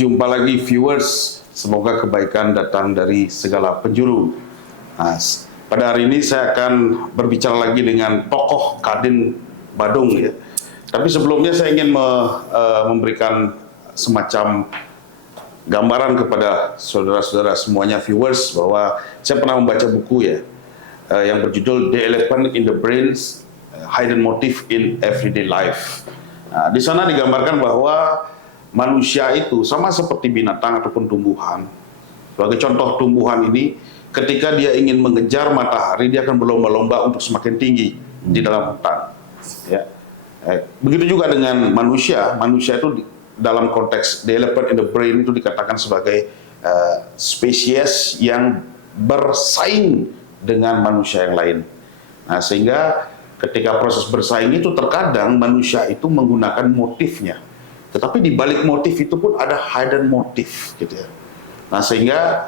jumpa lagi viewers. Semoga kebaikan datang dari segala penjuru. Nah, pada hari ini saya akan berbicara lagi dengan tokoh Kadin Badung ya. Tapi sebelumnya saya ingin memberikan semacam gambaran kepada saudara-saudara semuanya viewers bahwa saya pernah membaca buku ya yang berjudul The Elephant in the Brains, Hidden Motive in Everyday Life. Nah, di sana digambarkan bahwa manusia itu sama seperti binatang ataupun tumbuhan. Sebagai contoh tumbuhan ini, ketika dia ingin mengejar matahari, dia akan berlomba-lomba untuk semakin tinggi di dalam hutan. Ya. Begitu juga dengan manusia. Manusia itu dalam konteks the elephant in the brain itu dikatakan sebagai spesies yang bersaing dengan manusia yang lain. Nah, sehingga ketika proses bersaing itu terkadang manusia itu menggunakan motifnya. Tetapi di balik motif itu pun ada hidden motif gitu ya. Nah, sehingga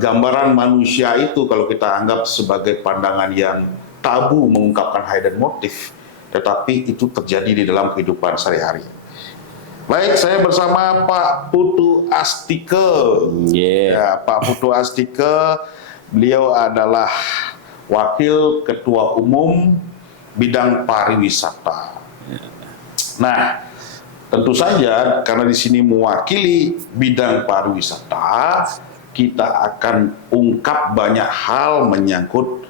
gambaran manusia itu kalau kita anggap sebagai pandangan yang tabu mengungkapkan hidden motif, tetapi itu terjadi di dalam kehidupan sehari-hari. Baik, saya bersama Pak Putu Astike. Ya, Pak Putu Astike, beliau adalah Wakil Ketua Umum Bidang Pariwisata. Nah, tentu saja karena di sini mewakili bidang pariwisata, kita akan ungkap banyak hal menyangkut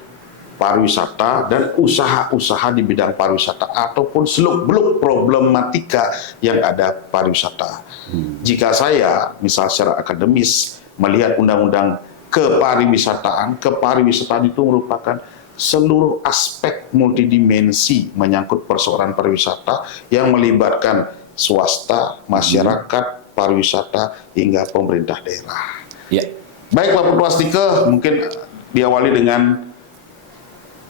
pariwisata dan usaha-usaha di bidang pariwisata ataupun seluk-beluk problematika yang ada pariwisata. Jika saya, misal secara akademis, melihat undang-undang kepariwisataan itu merupakan seluruh aspek multidimensi menyangkut persoalan pariwisata yang melibatkan swasta, masyarakat, pariwisata, hingga pemerintah daerah. Ya. Baik Pak Putu Astike, mungkin diawali dengan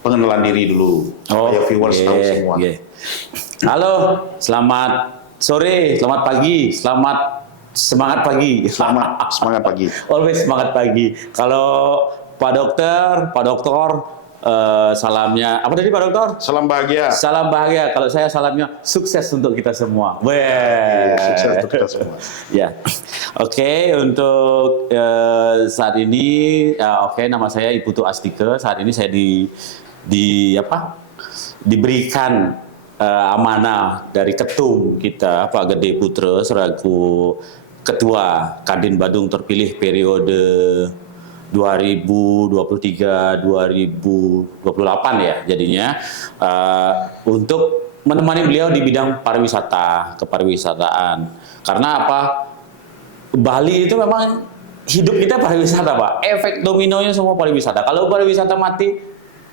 pengenalan diri dulu, supaya viewers tahu semua. Halo, selamat sore, selamat pagi, semangat pagi. Semangat pagi. Always semangat pagi. Kalau Pak Dokter, salamnya apa tadi Pak Dokter? Salam bahagia. Salam bahagia. Kalau saya salamnya sukses untuk kita semua. Sukses untuk kita semua. Ya, oke. Untuk saat ini, nama saya Putu Astike. Saat ini saya diberikan amanah dari ketum kita Pak Gede Putra selaku Ketua Kadin Badung terpilih periode 2023-2028 ya jadinya, untuk menemani beliau di bidang kepariwisataan. Karena apa? Bali itu memang hidup kita pariwisata, Pak. Efek dominonya semua pariwisata. Kalau pariwisata mati,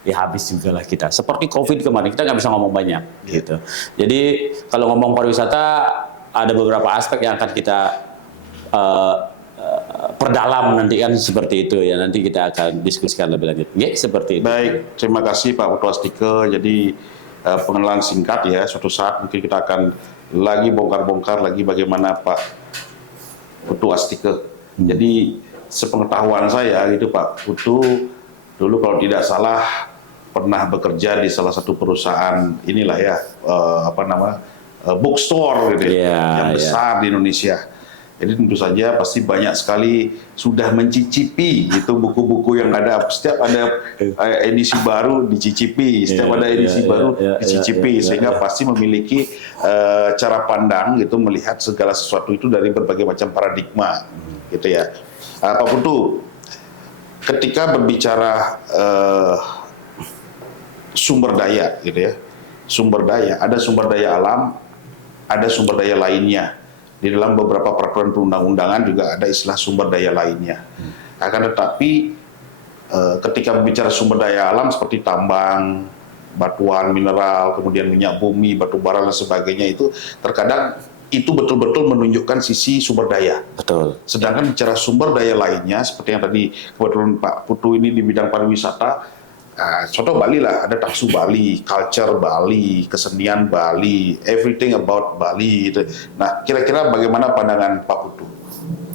ya habis juga lah kita. Seperti COVID kemarin, kita nggak bisa ngomong banyak gitu. Jadi kalau ngomong pariwisata, ada beberapa aspek yang akan kita perdalam nanti kan seperti itu ya, nanti kita akan diskusikan lebih lanjut. Seperti itu. Baik, terima kasih Pak Putu Astike. Jadi pengenalan singkat ya, suatu saat mungkin kita akan lagi bongkar-bongkar lagi bagaimana Pak Putu Astike. Jadi sepengetahuan saya gitu Pak Putu dulu kalau tidak salah pernah bekerja di salah satu perusahaan inilah ya bookstore gitu yang besar di Indonesia. Jadi tentu saja pasti banyak sekali sudah mencicipi itu buku-buku yang ada. Setiap ada edisi baru dicicipi, setiap ada edisi baru dicicipi, sehingga pasti memiliki cara pandang gitu melihat segala sesuatu itu dari berbagai macam paradigma, gitu ya. Pak Putu, ketika berbicara sumber daya, gitu ya, ada sumber daya alam, ada sumber daya lainnya. Di dalam beberapa peraturan perundang-undangan juga ada istilah sumber daya lainnya. Akan tetapi ketika berbicara sumber daya alam seperti tambang, batuan, mineral, kemudian minyak bumi, batu bara dan sebagainya, itu terkadang itu betul-betul menunjukkan sisi sumber daya. Betul. Sedangkan bicara sumber daya lainnya seperti yang tadi kebetulan Pak Putu ini di bidang pariwisata. Contoh Bali lah, ada taksu Bali, culture Bali, kesenian Bali, everything about Bali gitu. Nah, kira-kira bagaimana pandangan Pak Putu?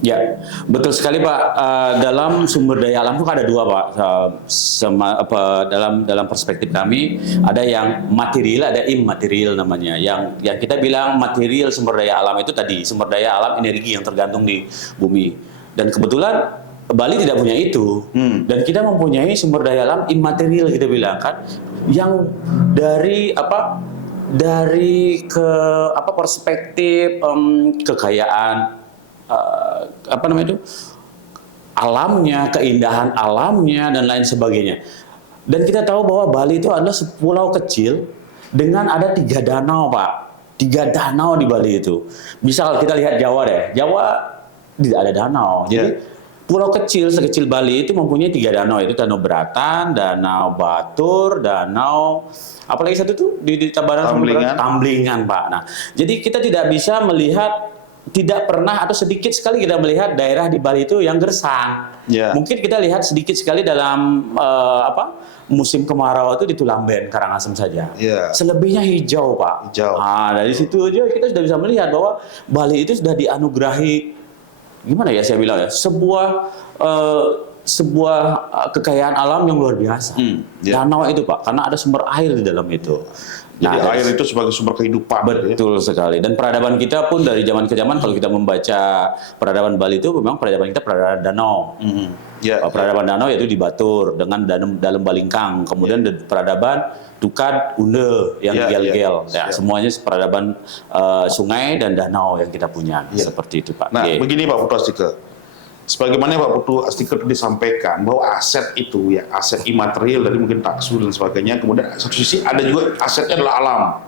Ya, betul sekali Pak. Dalam sumber daya alam itu ada dua Pak. Dalam perspektif kami ada yang material, ada immaterial namanya. Yang kita bilang material sumber daya alam itu tadi sumber daya alam energi yang tergantung di bumi. Dan kebetulan Bali tidak punya itu. Dan kita mempunyai sumber daya alam immaterial kita bilang kan, yang dari perspektif kekayaan alamnya, keindahan alamnya dan lain sebagainya. Dan kita tahu bahwa Bali itu adalah pulau kecil dengan ada 3 danau Pak, 3 danau di Bali itu. Misal kita lihat Jawa deh, Jawa tidak ada danau. Jadi pulau kecil sekecil Bali itu mempunyai 3 danau, itu Danau Beratan, Danau Batur, Danau apalagi satu tuh di Tabanan Tamblingan Pak. Nah, jadi kita tidak bisa melihat, tidak pernah atau sedikit sekali kita melihat daerah di Bali itu yang gersang. Mungkin kita lihat sedikit sekali dalam musim kemarau itu di Tulamben, Karangasem saja. Selebihnya hijau Pak. Nah, dari situ aja kita sudah bisa melihat bahwa Bali itu sudah dianugerahi, gimana ya saya bilang ya, sebuah kekayaan alam yang luar biasa. Danau itu Pak, karena ada sumber air di dalam itu. Jadi air itu sebagai sumber kehidupan. Betul sekali. Dan peradaban kita pun dari zaman ke zaman, kalau kita membaca peradaban Bali itu memang peradaban kita peradaban danau. Peradaban danau yaitu di Batur dengan dalam Balingkang. Kemudian peradaban Tukan, Unde yang di Gel-Gel. Semuanya peradaban sungai dan danau yang kita punya. Seperti itu Pak. Nah, begini Pak Putu Astike. Sebagaimana Pak Putu Astike disampaikan bahwa aset itu ya aset imaterial dari mungkin taksu dan sebagainya, kemudian satu sisi ada juga asetnya adalah alam.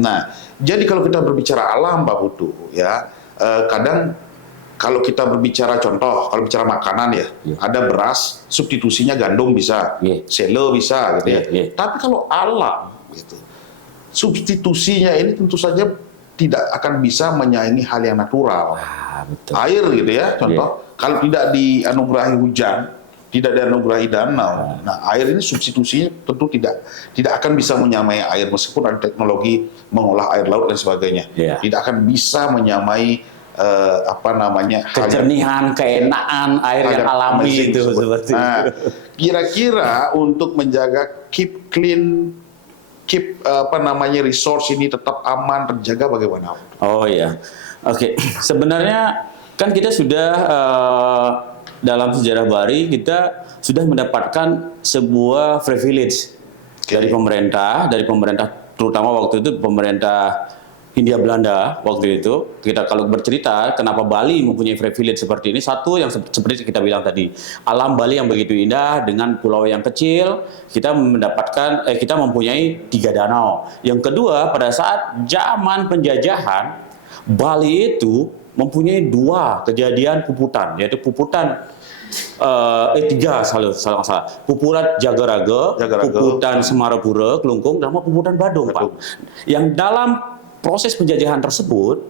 Nah, jadi kalau kita berbicara alam Pak Putu ya, kadang kalau kita berbicara contoh, kalau bicara makanan ya, ada beras, substitusinya gandum bisa, selo bisa gitu ya. Tapi kalau alam gitu, substitusinya ini tentu saja tidak akan bisa menyaingi hal yang natural. Betul. Air gitu ya, contoh. Kalau tidak dianugerahi hujan, tidak dianugerahi danau, nah air ini substitusinya tentu tidak akan bisa menyamai air meskipun ada teknologi mengolah air laut dan sebagainya. Tidak akan bisa menyamai kejernihan, keenaan air yang alami itu seperti itu. Kira-kira untuk menjaga keep clean, resource ini tetap aman terjaga bagaimana? Oh iya, oke. Sebenarnya kan kita sudah dalam sejarah Bali kita sudah mendapatkan sebuah privilege dari pemerintah terutama waktu itu pemerintah Hindia Belanda waktu itu. Kita kalau bercerita kenapa Bali mempunyai privilege seperti ini, satu yang seperti kita bilang tadi, alam Bali yang begitu indah dengan pulau yang kecil, kita mempunyai 3 danau. Yang kedua, pada saat zaman penjajahan Bali itu mempunyai 2 kejadian puputan, yaitu puputan 3 salah. Puputan Jagaraga, puputan Semarapura, Kelungkung, dan puputan Badung, Pak. Yang dalam proses penjajahan tersebut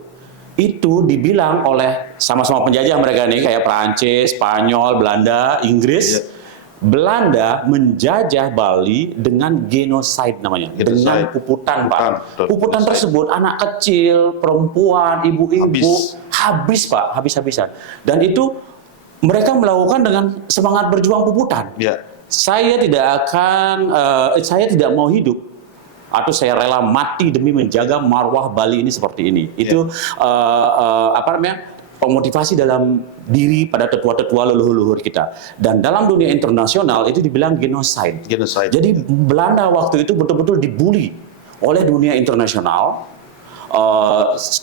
itu dibilang oleh sama-sama penjajah mereka ini kayak Prancis, Spanyol, Belanda, Inggris. Belanda menjajah Bali dengan genocide namanya, dengan puputan Pak. Puputan tersebut anak kecil, perempuan, ibu-ibu habis Pak, habis-habisan. Dan itu mereka melakukan dengan semangat berjuang puputan. Saya tidak mau hidup atau saya rela mati demi menjaga marwah Bali ini seperti ini. Itu pemotivasi dalam diri pada tetua-tetua leluhur kita. Dan dalam dunia internasional itu dibilang genocide. Jadi Belanda waktu itu betul-betul dibully oleh dunia internasional,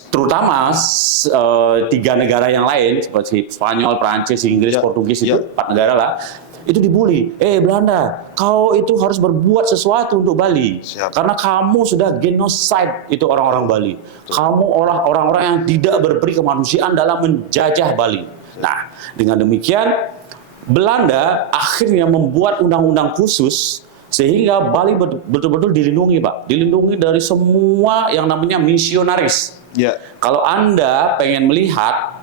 terutama 3 negara yang lain seperti Spanyol, Prancis, Inggris, Portugis itu 4 negara lah. Itu dibully. Belanda, kau itu harus berbuat sesuatu untuk Bali. Karena kamu sudah genocide itu orang-orang Bali. Kamu orang-orang yang tidak berberi kemanusiaan dalam menjajah Bali. Nah, dengan demikian Belanda akhirnya membuat undang-undang khusus sehingga Bali betul-betul dilindungi, Pak. Dilindungi dari semua yang namanya misionaris. Kalau Anda pengen melihat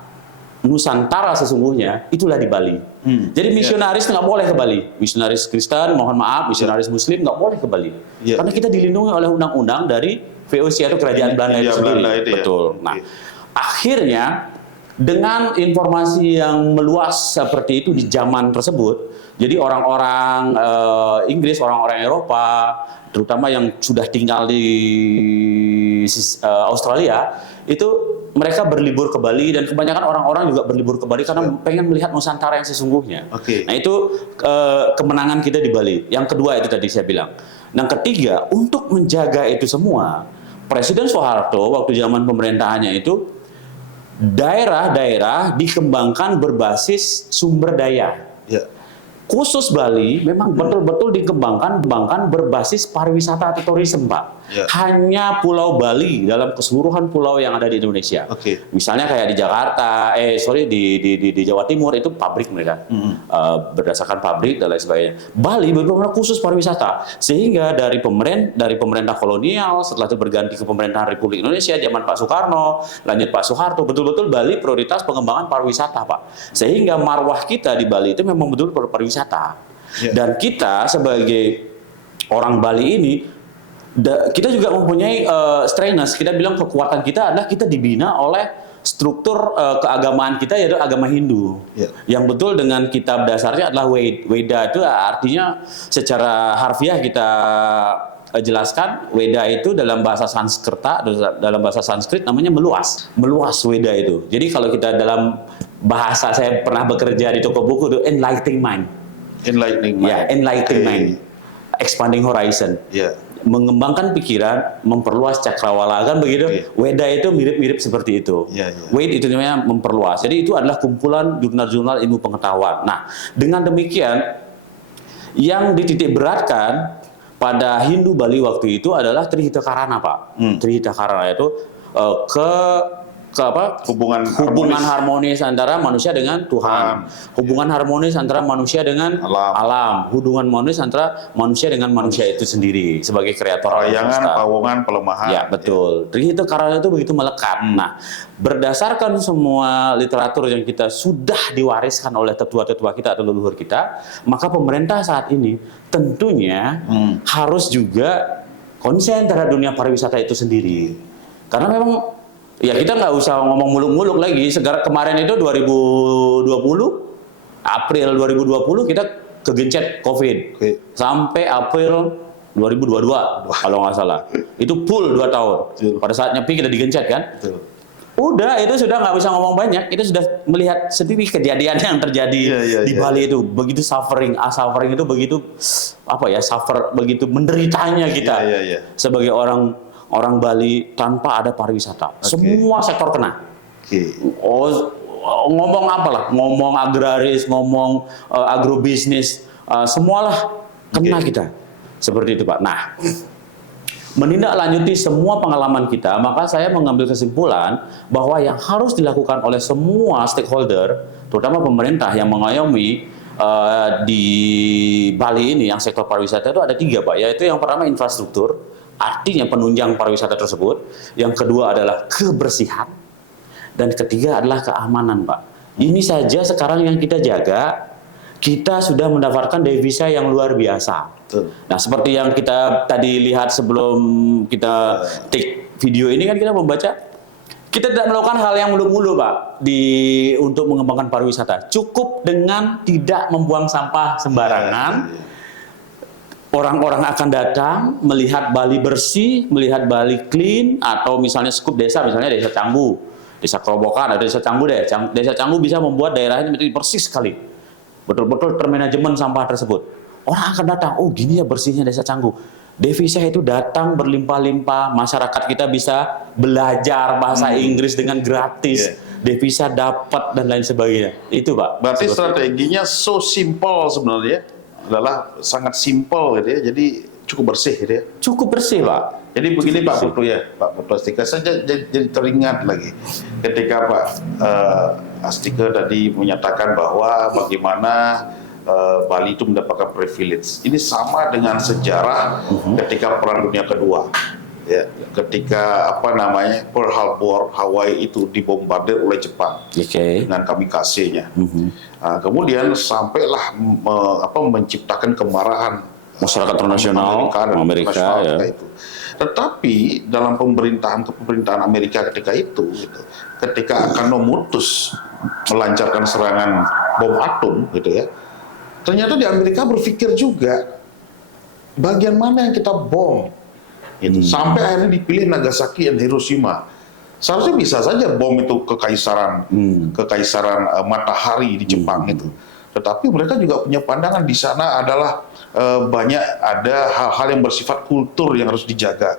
Nusantara sesungguhnya, itulah di Bali. Jadi misionaris nggak boleh ke Bali. Misionaris Kristen, mohon maaf, misionaris Muslim nggak boleh ke Bali. Karena kita dilindungi oleh undang-undang dari VOC atau Kerajaan Belanda itu sendiri. Betul. Nah, akhirnya dengan informasi yang meluas seperti itu di zaman tersebut, jadi orang-orang Inggris, orang-orang Eropa, terutama yang sudah tinggal di Australia, itu mereka berlibur ke Bali, dan kebanyakan orang-orang juga berlibur ke Bali karena pengen melihat Nusantara yang sesungguhnya. Nah itu kemenangan kita di Bali. Yang kedua itu tadi saya bilang. Yang ketiga, untuk menjaga itu semua, Presiden Soeharto waktu zaman pemerintahannya itu, daerah-daerah dikembangkan berbasis sumber daya. Khusus Bali memang betul-betul dikembangkan berbasis pariwisata atau tourism, Pak. Hanya Pulau Bali dalam keseluruhan pulau yang ada di Indonesia. Misalnya kayak di Jakarta, di Jawa Timur itu pabrik mereka, berdasarkan pabrik dan lain sebagainya. Bali benar-benar khusus pariwisata, sehingga dari pemerintah kolonial, setelah itu berganti ke pemerintahan Republik Indonesia zaman Pak Soekarno, lanjut Pak Soeharto, betul-betul Bali prioritas pengembangan pariwisata, Pak. Sehingga marwah kita di Bali itu memang betul pariwisata. Dan kita sebagai orang Bali ini, kita juga mempunyai strength. Kita bilang kekuatan kita adalah kita dibina oleh struktur keagamaan kita, yaitu agama Hindu. Yang betul dengan kitab dasarnya adalah Weda. Itu artinya secara harfiah kita jelaskan, Weda itu dalam bahasa Sanskerta, dalam bahasa Sanskrit namanya meluas Weda itu. Jadi kalau kita dalam bahasa, saya pernah bekerja di toko buku itu enlightening mind. Enlightening mind. Expanding horizon. Mengembangkan pikiran, memperluas cakrawala, kan begitu. Weda itu mirip-mirip seperti itu. Wed itu namanya memperluas. Jadi itu adalah kumpulan jurnal-jurnal ilmu pengetahuan. Nah, dengan demikian yang dititik beratkan pada Hindu Bali waktu itu adalah Trihita Karana, Pak. Trihita Karana itu hubungan harmonis antara manusia dengan Tuhan, hubungan harmonis antara manusia dengan alam, hubungan harmonis antara manusia dengan manusia itu sendiri sebagai kreator. Pawongan, pelemahan. Ya, betul. Trihita Karana itu begitu melekat. Nah, berdasarkan semua literatur yang kita sudah diwariskan oleh tetua-tetua kita atau leluhur kita, maka pemerintah saat ini tentunya harus juga konsen terhadap dunia pariwisata itu sendiri. Karena memang ya kita nggak usah ngomong muluk-muluk lagi. Kemarin itu 2020, April 2020 kita kegencet COVID. Sampai April 2022 kalau nggak salah. Itu full 2 tahun. Pada saat nyepi kita digencet kan. Udah, itu sudah nggak bisa ngomong banyak. Itu sudah melihat sendiri kejadian yang terjadi di Bali itu. Begitu suffering itu begitu begitu menderitanya kita sebagai orang Bali tanpa ada pariwisata. Semua sektor kena. Ngomong apalah, ngomong agraris, ngomong agrobisnis, semualah kena kita. Seperti itu, Pak. Nah, menindaklanjuti semua pengalaman kita, maka saya mengambil kesimpulan bahwa yang harus dilakukan oleh semua stakeholder, terutama pemerintah yang mengayomi di Bali ini, yang sektor pariwisata itu ada 3, Pak. Yaitu yang pertama infrastruktur, artinya penunjang pariwisata tersebut. Yang kedua adalah kebersihan. Dan ketiga adalah keamanan, Pak. Ini saja sekarang yang kita jaga, kita sudah mendapatkan devisa yang luar biasa. Nah, seperti yang kita tadi lihat sebelum kita take video ini kan kita membaca, kita tidak melakukan hal yang muluk-muluk, Pak, untuk mengembangkan pariwisata. Cukup dengan tidak membuang sampah sembarangan. Orang-orang akan datang melihat Bali bersih, melihat Bali clean, atau misalnya skup desa, misalnya Desa Canggu, Desa Kerobokan, atau Desa Canggu deh. Desa Canggu bisa membuat daerahnya menjadi bersih sekali. Betul-betul termanajemen sampah tersebut. Orang akan datang, oh gini ya bersihnya Desa Canggu. Devisa itu datang berlimpah-limpah, masyarakat kita bisa belajar bahasa Inggris dengan gratis. Devisa dapat dan lain sebagainya. Itu, Pak. Berarti strateginya so simple sebenarnya. Adalah sangat simpel gitu ya, jadi cukup bersih gitu ya. Cukup bersih, Pak. Jadi begini Pak Putu ya, Pak Putu Astika, saya jadi teringat lagi ketika Pak Astika tadi menyatakan bahwa bagaimana Bali itu mendapatkan privilege. Ini sama dengan sejarah ketika Perang Dunia Kedua. Ya, ketika Pearl Harbor, Hawaii itu dibombardir oleh Jepang dengan kamikaze-nya. Kemudian sampailah menciptakan kemarahan masyarakat internasional Amerika ya. Itu. Tetapi dalam kepemerintahan Amerika ketika itu, gitu, ketika akan memutus melancarkan serangan bom atom, gitu ya, ternyata di Amerika berpikir juga bagian mana yang kita bom, gitu. Sampai akhirnya dipilih Nagasaki dan Hiroshima. Seharusnya bisa saja bom itu kekaisaran matahari di Jepang itu. Tetapi mereka juga punya pandangan di sana adalah banyak ada hal-hal yang bersifat kultur yang harus dijaga.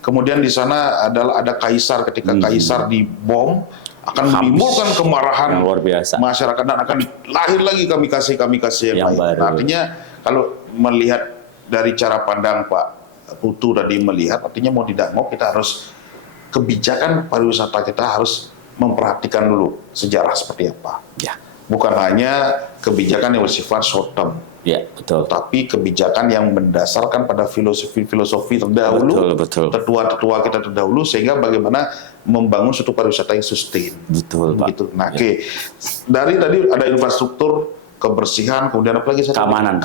Kemudian di sana ada kaisar, ketika kaisar dibom akan menimbulkan kemarahan luar biasa masyarakat dan akan lahir lagi kami-kasih yang lain. baru. Artinya kalau melihat dari cara pandang Pak Putu tadi melihat, artinya mau tidak mau kita harus kebijakan pariwisata kita harus memperhatikan dulu sejarah seperti apa. Ya. Bukan hanya kebijakan yang bersifat short term, Ya, betul. tapi kebijakan yang mendasarkan pada filosofi terdahulu, tetua-tetua kita terdahulu, sehingga bagaimana membangun suatu pariwisata yang sustain. Betul, Pak. Gitu. Nah, oke. Dari tadi ada infrastruktur, kebersihan, kemudian apa lagi? Keamanan.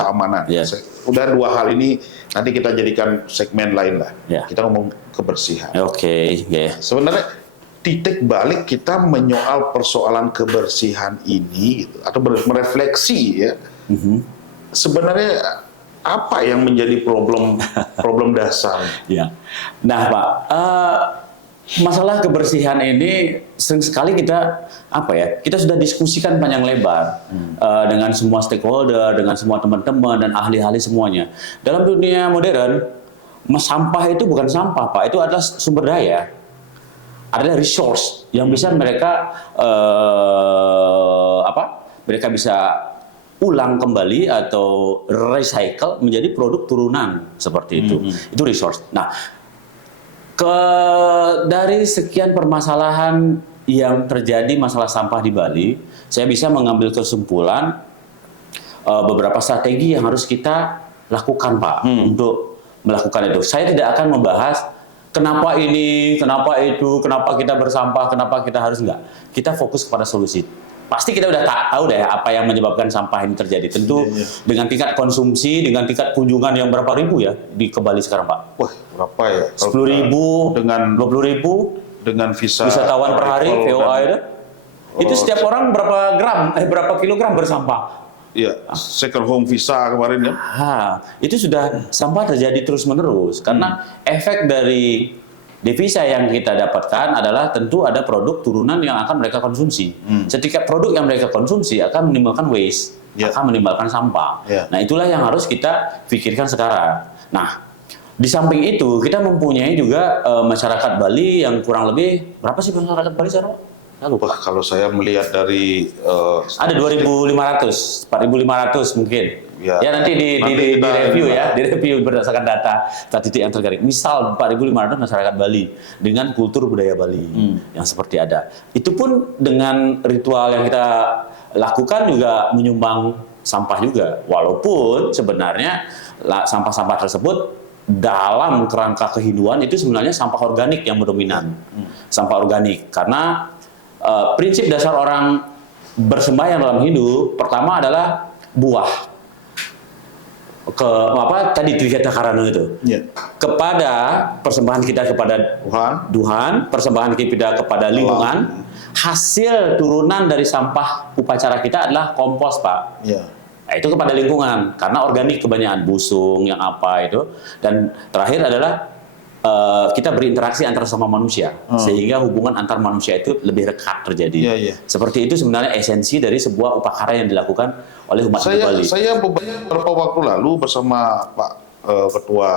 Ya. Udah dua hal ini nanti kita jadikan segmen lain lah. Ya. Kita ngomong kebersihan. Oke, ya. Sebenarnya titik balik kita menyoal persoalan kebersihan ini, gitu, atau merefleksi ya. Sebenarnya apa yang menjadi problem dasar? Ya. Nah, Pak, masalah kebersihan ini sering sekali kita kita sudah diskusikan panjang lebar dengan semua stakeholder, dengan semua teman-teman dan ahli-ahli semuanya. Dalam dunia modern, sampah itu bukan sampah, Pak, itu adalah sumber daya, adalah resource yang bisa mereka mereka bisa ulang kembali atau recycle menjadi produk turunan seperti itu. Itu resource. Nah, dari sekian permasalahan yang terjadi masalah sampah di Bali, saya bisa mengambil kesimpulan beberapa strategi yang harus kita lakukan, Pak, untuk melakukan itu. Saya tidak akan membahas kenapa ini, kenapa itu, kenapa kita bersampah, kenapa kita harus enggak. Kita fokus kepada solusi. Pasti kita udah tahu deh apa yang menyebabkan sampah ini terjadi. Tentu dengan tingkat konsumsi, dengan tingkat kunjungan yang berapa ribu ya di ke Bali sekarang, Pak? Wah, berapa ya? 10.000, dengan 20.000 dengan wisatawan per hari, VOA itu. Itu setiap orang berapa kilogram bersampah? Iya, second home visa kemarin ya. Itu sudah sampah terjadi terus-menerus karena efek dari devisa yang kita dapatkan adalah tentu ada produk turunan yang akan mereka konsumsi. Setiap produk yang mereka konsumsi akan menimbulkan waste, akan menimbulkan sampah. Nah, itulah yang harus kita pikirkan sekarang. Nah, di samping itu kita mempunyai juga masyarakat Bali yang kurang lebih berapa sih masyarakat Bali sekarang? Saya lupa. Kalau saya melihat dari ada 2.500, 4.500 mungkin. Ya nanti di review ya, di review berdasarkan data statistik yang tergaring. Misal 4.500 masyarakat Bali dengan kultur budaya Bali yang seperti ada. Itu pun dengan ritual yang kita lakukan juga menyumbang sampah juga. Walaupun sebenarnya sampah-sampah tersebut dalam kerangka kehinduan itu sebenarnya sampah organik yang mendominan. Sampah organik karena prinsip dasar orang bersembahyang dalam hidup pertama adalah buah. Tadi Trigata Karana itu. Kepada persembahan kita kepada Tuhan, persembahan kita kepada lingkungan, hasil turunan dari sampah upacara kita adalah kompos, Pak. Nah, itu kepada lingkungan karena organik kebanyakan busung yang apa itu, dan terakhir adalah kita berinteraksi antara sama manusia sehingga hubungan antar manusia itu lebih rekat terjadi. Seperti itu sebenarnya esensi dari sebuah upacara yang dilakukan oleh umat Bali. Saya beberapa waktu lalu bersama Pak Ketua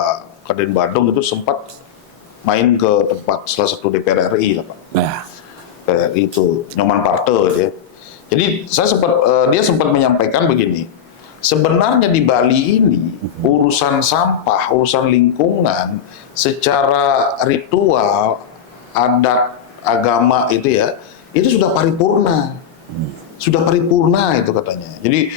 Kaden Badung itu sempat main ke tempat salah satu DPR RI lah, Pak. DPR RI itu Nyoman Parte dia. Jadi dia sempat menyampaikan begini. Sebenarnya di Bali ini urusan sampah, urusan lingkungan secara ritual, adat, agama itu ya, itu sudah paripurna. Sudah paripurna itu katanya. Jadi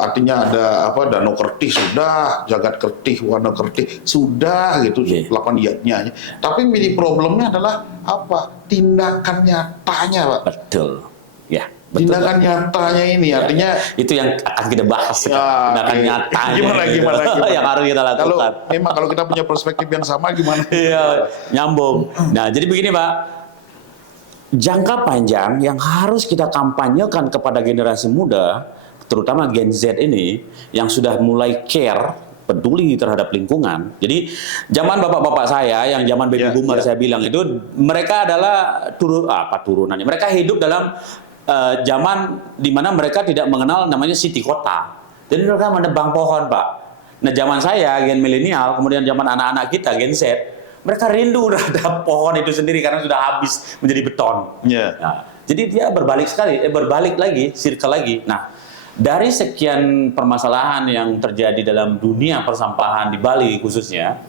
artinya ada Danau Kertih sudah, Jagat Kertih, Wana Kertih sudah gitu, lakukan dietnya. Tapi problemnya adalah apa? Tindakan nyatanya, Pak. Betul. Ya. tindakan nyatanya ini artinya Itu yang akan kita bahas ya, sekarang. Tindakan oke. nyatanya Gimana? yang harus kita Kalau lakukan. memang kalau kita punya perspektif yang sama gimana? Iya, nyambung. Nah, jadi begini Pak, jangka panjang yang harus kita kampanyekan kepada generasi muda, terutama Gen Z ini, yang sudah mulai care, peduli terhadap lingkungan. Jadi, zaman bapak-bapak saya, yang zaman baby boomer saya bilang itu, mereka adalah turunannya. Mereka hidup dalam zaman di mana mereka tidak mengenal namanya city kota. Jadi mereka menebang pohon, Pak. Nah, zaman saya, gen milenial, kemudian zaman anak-anak kita, Gen Z, mereka rindu terhadap pohon itu sendiri karena sudah habis menjadi beton. Iya. Nah, jadi dia berbalik lagi, circle lagi. Nah, dari sekian permasalahan yang terjadi dalam dunia persampahan di Bali khususnya,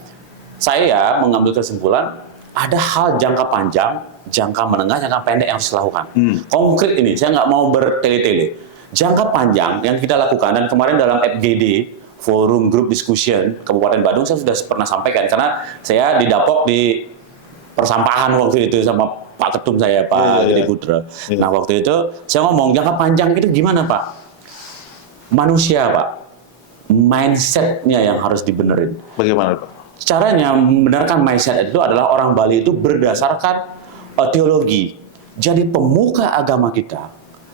saya mengambil kesimpulan ada hal jangka panjang, jangka menengah, jangka pendek yang harus dilakukan. Konkret ini, saya nggak mau bertele-tele. Jangka panjang yang kita lakukan, dan kemarin dalam FGD, Forum Group Discussion Kabupaten Badung, saya sudah pernah sampaikan, karena saya didapok di persampahan waktu itu sama Pak Ketum saya, Pak Gede Putra. Nah, waktu itu saya ngomong, jangka panjang itu gimana Pak? Manusia Pak, mindset-nya yang harus dibenerin. Bagaimana Pak? Caranya membenarkan mindset itu adalah orang Bali itu berdasarkan teologi. Jadi pemuka agama kita,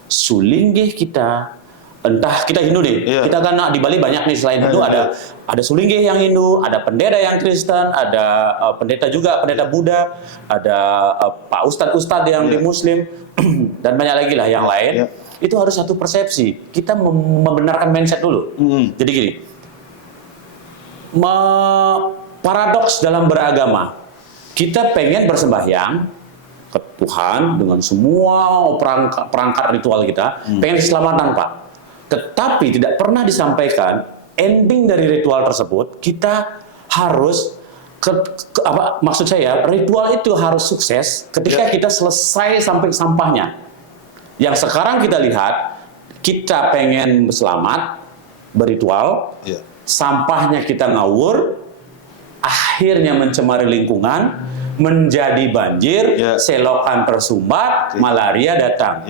sulinggih kita, entah kita Hindu nih, kita kan di Bali banyak nih selain Hindu ada sulinggih yang Hindu, ada pendeta yang Kristen, ada pendeta juga, pendeta Buddha, ada Pak Ustadz yang di Muslim, dan banyak lagi lah yang lain. Itu harus satu persepsi. Kita membenarkan mindset dulu. Jadi gini, paradoks dalam beragama. Kita pengen bersembahyang ke Tuhan dengan semua perangkat ritual kita, pengen keselamatan Pak. Tetapi tidak pernah disampaikan ending dari ritual tersebut, kita harus maksud saya, ritual itu harus sukses ketika kita selesai sampai sampahnya. Yang sekarang kita lihat, kita pengen selamat, berritual, sampahnya kita ngawur, akhirnya mencemari lingkungan, menjadi banjir, selokan tersumbat, malaria datang.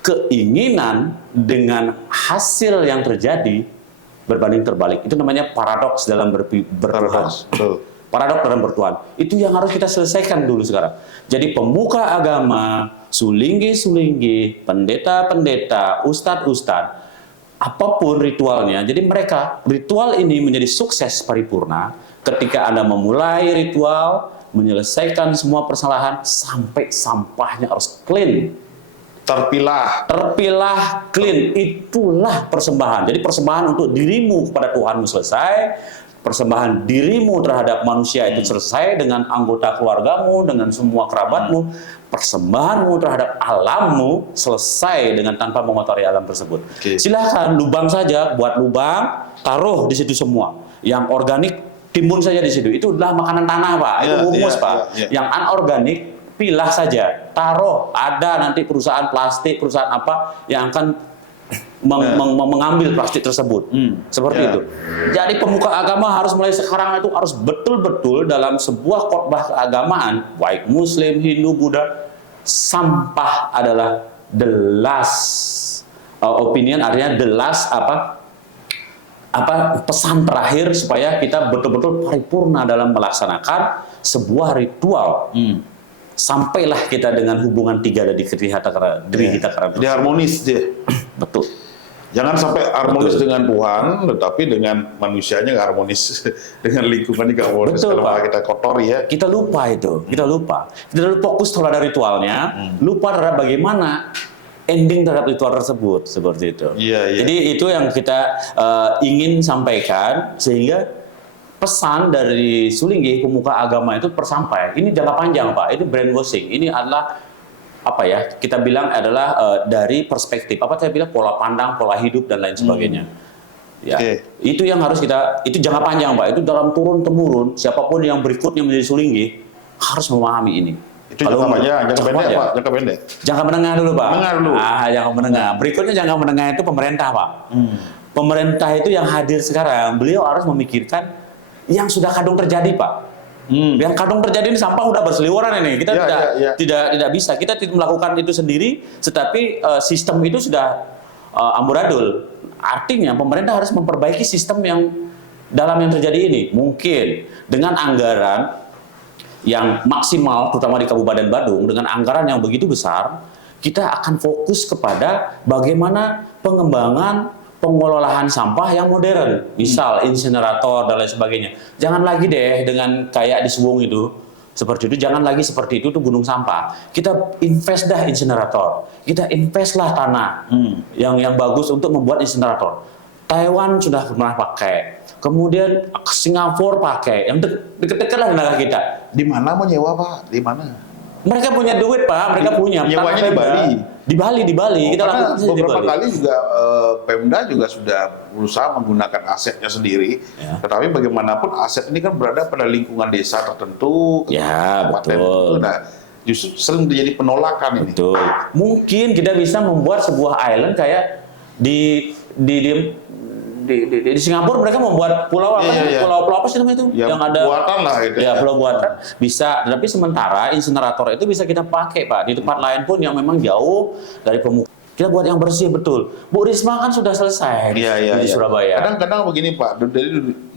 Keinginan dengan hasil yang terjadi berbanding terbalik. Itu namanya paradoks dalam bertuhan. Paradoks dalam bertuhan. Itu yang harus kita selesaikan dulu sekarang. Jadi pemuka agama, sulinggih-sulinggih, pendeta-pendeta, ustadz-ustadz, apapun ritualnya, jadi mereka, ritual ini menjadi sukses paripurna ketika Anda memulai ritual, menyelesaikan semua persalahan, sampai sampahnya harus clean. Terpilah, clean. Itulah persembahan. Jadi persembahan untuk dirimu kepada Tuhanmu selesai, persembahan dirimu terhadap manusia itu selesai dengan anggota keluargamu, dengan semua kerabatmu, persembahanmu terhadap alammu selesai dengan tanpa mengotori alam tersebut. Silahkan lubang saja, buat lubang, taruh di situ semua. Yang organik timbun saja di situ. Itu adalah makanan tanah Pak, itu humus Pak. Yang anorganik pilah saja, taruh. Ada nanti perusahaan plastik, perusahaan apa yang akan mengambil plastik tersebut. Seperti itu. Jadi pemuka agama harus mulai sekarang itu harus betul-betul dalam sebuah khotbah keagamaan, baik Muslim, Hindu, Buddha, sampah adalah the last opinion, artinya the last pesan terakhir supaya kita betul-betul paripurna dalam melaksanakan sebuah ritual. Sampailah kita dengan hubungan tiga dari diri kita karena Jadi harmonis dia. Betul. Jangan sampai harmonis dengan Tuhan, tetapi dengan manusianya nggak harmonis, dengan lingkungan nggak harmonis. Betul, kalau Pak. kita kotori ya. Kita lupa itu, kita lupa. Kita fokus terhadap ritualnya, lupa terhadap bagaimana ending terhadap ritual tersebut, seperti itu. Jadi itu yang kita ingin sampaikan, sehingga pesan dari Sulinggih pemuka agama itu tersampai. Ini jangka panjang Pak, ini brainwashing. Ini adalah apa ya? Kita bilang adalah dari perspektif apa saya bilang, pola pandang, pola hidup dan lain sebagainya. Ya, itu yang harus kita, itu jangka panjang Pak. Itu dalam turun temurun, siapapun yang berikutnya menjadi Sulinggih harus memahami ini. Itu jangka panjang, jangka pendek Pak, jangka pendek. Jangka menengah dulu Pak. Menengah dulu. Jangka menengah. Berikutnya jangka menengah itu pemerintah Pak. Pemerintah itu yang hadir sekarang, beliau harus memikirkan yang sudah kadung terjadi Pak. Yang kadang terjadi ini sampah udah berseliweran ini. Kita tidak bisa. Kita tidak melakukan itu sendiri, tetapi sistem itu sudah amburadul. Artinya pemerintah harus memperbaiki sistem yang dalam yang terjadi ini. Mungkin dengan anggaran yang maksimal, terutama di Kabupaten Badung, dengan anggaran yang begitu besar, kita akan fokus kepada bagaimana pengembangan pengelolaan sampah yang modern, misal insinerator dan lain sebagainya. Jangan lagi deh dengan kayak di Suwung itu, seperti itu. Jangan lagi seperti itu gunung sampah. Kita invest dah insinerator, kita invest lah tanah yang bagus untuk membuat insinerator. Taiwan sudah pernah pakai, kemudian Singapura pakai, yang dekat-dekat lah negara kita. Di mana mau nyewa Pak? Di mana? Mereka punya duit Pak, mereka punya. Nyewanya di Bali. Di Bali. Kita Karena lakukan di beberapa Bali. kali juga Pemda juga sudah berusaha menggunakan asetnya sendiri. Ya. Tetapi bagaimanapun aset ini kan berada pada lingkungan desa tertentu, Ya, kabupaten betul. tertentu. Nah, justru sering terjadi penolakan ini. Betul. Mungkin kita bisa membuat sebuah island kayak di Singapura mereka membuat pulau apa sih? Pulau apa sih namanya itu? Yang ada buatan lah gitu. Ya, pulau buatan. Bisa, tapi sementara insinerator itu bisa kita pakai, Pak. Di tempat lain pun yang memang jauh dari pemukiman. Kita buat yang bersih betul. Bu Risma kan sudah selesai di Surabaya. Kadang-kadang begini Pak,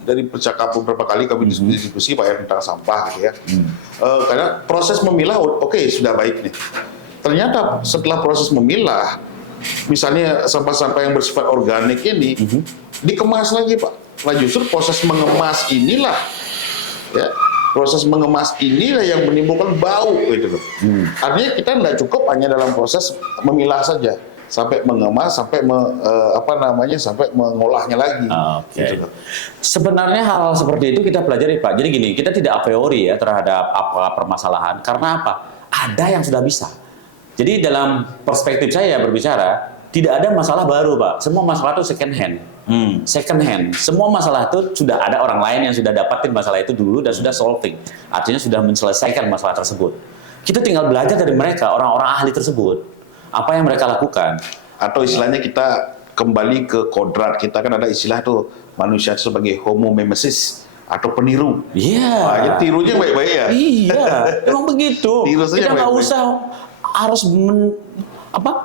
dari percakapan beberapa kali kami diskusi Pak ya tentang sampah gitu ya. Karena proses memilah oke, sudah baik nih. Ternyata setelah proses memilah, misalnya sampah-sampah yang bersifat organik ini dikemas lagi Pak. Nah justru proses mengemas inilah ya, proses mengemas inilah yang menimbulkan bau gitu loh. Artinya kita nggak cukup hanya dalam proses memilah saja, sampai mengemas, sampai sampai mengolahnya lagi. Oke. Gitu loh. Sebenarnya hal-hal seperti itu kita pelajari Pak. Jadi gini, kita tidak a priori ya terhadap apa permasalahan. Karena apa? Ada yang sudah bisa. Jadi dalam perspektif saya berbicara, tidak ada masalah baru Pak. Semua masalah itu second hand. Second hand. Semua masalah itu sudah ada orang lain yang sudah dapatin masalah itu dulu dan sudah solving. Artinya sudah menyelesaikan masalah tersebut. Kita tinggal belajar dari mereka, orang-orang ahli tersebut. Apa yang mereka lakukan. Atau istilahnya kita kembali ke kodrat kita, kan ada istilah tuh manusia sebagai homo mimesis atau peniru. Iya. Jadi tirunya baik-baik ya. Iya, emang begitu. Tiru saja Kita nggak baik-baik. usah harus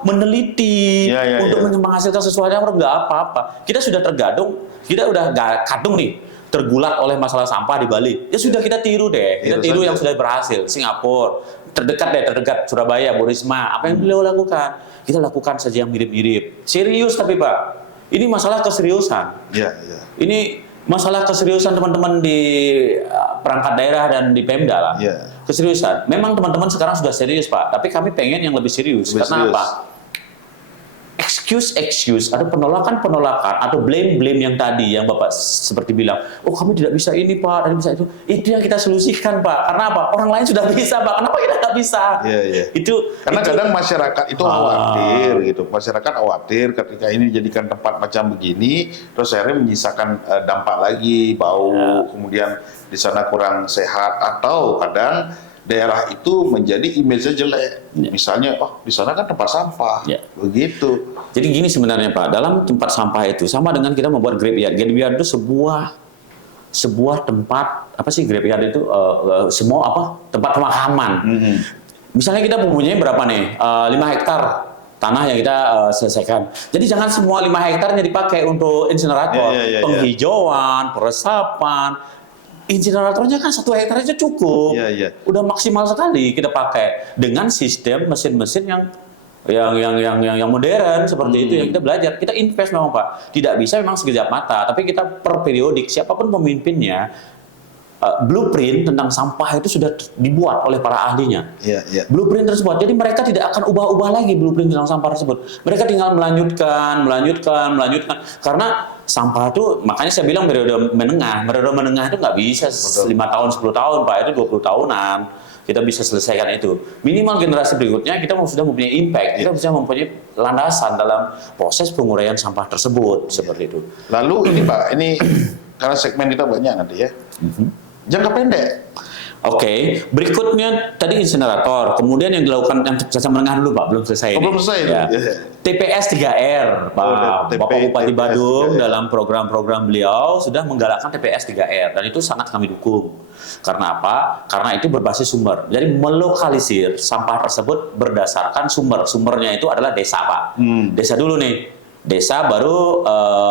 meneliti untuk menghasilkan sesuatu yang nggak apa-apa. Kita sudah kita udah kadung nih, tergulat oleh masalah sampah di Bali. Ya sudah kita tiru deh, kita tiru yang sudah berhasil. Singapura, terdekat Surabaya, Bu Risma. Apa yang beliau lakukan? Kita lakukan saja yang mirip-mirip. Serius tapi Pak, ini masalah keseriusan. Iya. Ini masalah keseriusan teman-teman di perangkat daerah dan di Pemda lah. Iya. Keseriusan. Memang teman-teman sekarang sudah serius Pak, tapi kami pengen yang lebih serius. Karena apa? Excuse atau penolakan atau blame yang tadi yang Bapak seperti bilang, oh kami tidak bisa ini Pak, tidak bisa itu yang kita solusikan Pak. Karena apa? Orang lain sudah bisa Pak, kenapa kita nggak bisa? Iya. Karena kadang masyarakat itu khawatir gitu. Masyarakat khawatir ketika ini dijadikan tempat macam begini, terus akhirnya menyisakan dampak lagi, bau, kemudian di sana kurang sehat, atau kadang daerah itu menjadi image-nya jelek. Misalnya, di sana kan tempat sampah. Begitu. Jadi gini sebenarnya Pak, dalam tempat sampah itu sama dengan kita membuat graveyard. Graveyard itu sebuah tempat, apa sih graveyard itu? Tempat pemakaman. Misalnya kita mempunyai berapa nih? 5 hektar tanah yang kita selesaikan. Jadi jangan semua 5 hektarnya dipakai untuk insinerator. Penghijauan, peresapan. Insineratornya kan 1 hektar aja cukup. Udah maksimal sekali kita pakai dengan sistem mesin-mesin yang modern seperti itu yang kita belajar. Kita invest memang Pak. Tidak bisa memang sekejap mata, tapi kita per periodik siapapun pemimpinnya, blueprint tentang sampah itu sudah dibuat oleh para ahlinya. Blueprint tersebut. Jadi mereka tidak akan ubah-ubah lagi blueprint tentang sampah tersebut. Mereka tinggal melanjutkan. Karena sampah itu, makanya saya bilang periode menengah itu nggak bisa 5 tahun, 10 tahun Pak, itu 20 tahunan kita bisa selesaikan itu. Minimal generasi berikutnya kita sudah mempunyai impact, kita bisa mempunyai landasan dalam proses penguraian sampah tersebut, seperti itu. Lalu ini Pak, ini karena segmen kita banyak nanti ya. Jangka pendek, Oke, berikutnya tadi insinerator, kemudian yang dilakukan yang jasa menengah dulu Pak, belum selesai. Belum selesai. Ya. Ya. TPS 3R, Pak. Bapak Bupati TPS Badung 3R. dalam program-program beliau sudah menggalakkan TPS 3R dan itu sangat kami dukung. Karena apa? Karena itu berbasis sumber. Jadi melokalisir sampah tersebut berdasarkan sumber. Sumbernya itu adalah desa, Pak. Desa dulu nih. Desa baru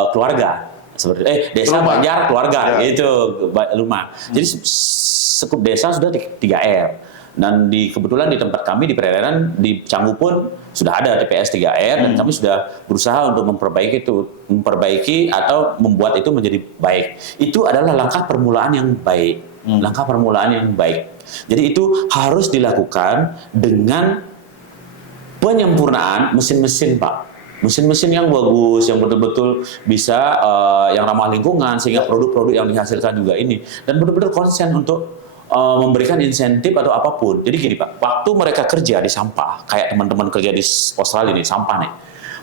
keluarga. Seperti desa Rumah. Banjar keluarga Ya. gitu rumah. Jadi sekup desa sudah 3R. Dan kebetulan di tempat kami di Perereran di Canggu pun sudah ada TPS 3R dan kami sudah berusaha untuk memperbaiki atau membuat itu menjadi baik. Itu adalah langkah permulaan yang baik. Langkah permulaan yang baik. Jadi itu harus dilakukan dengan penyempurnaan mesin-mesin, Pak. Mesin-mesin yang bagus, yang betul-betul bisa yang ramah lingkungan, sehingga produk-produk yang dihasilkan juga ini. Dan betul-betul konsen untuk memberikan insentif atau apapun. Jadi gini Pak, waktu mereka kerja di sampah, kayak teman-teman kerja di Australia nih, sampah nih.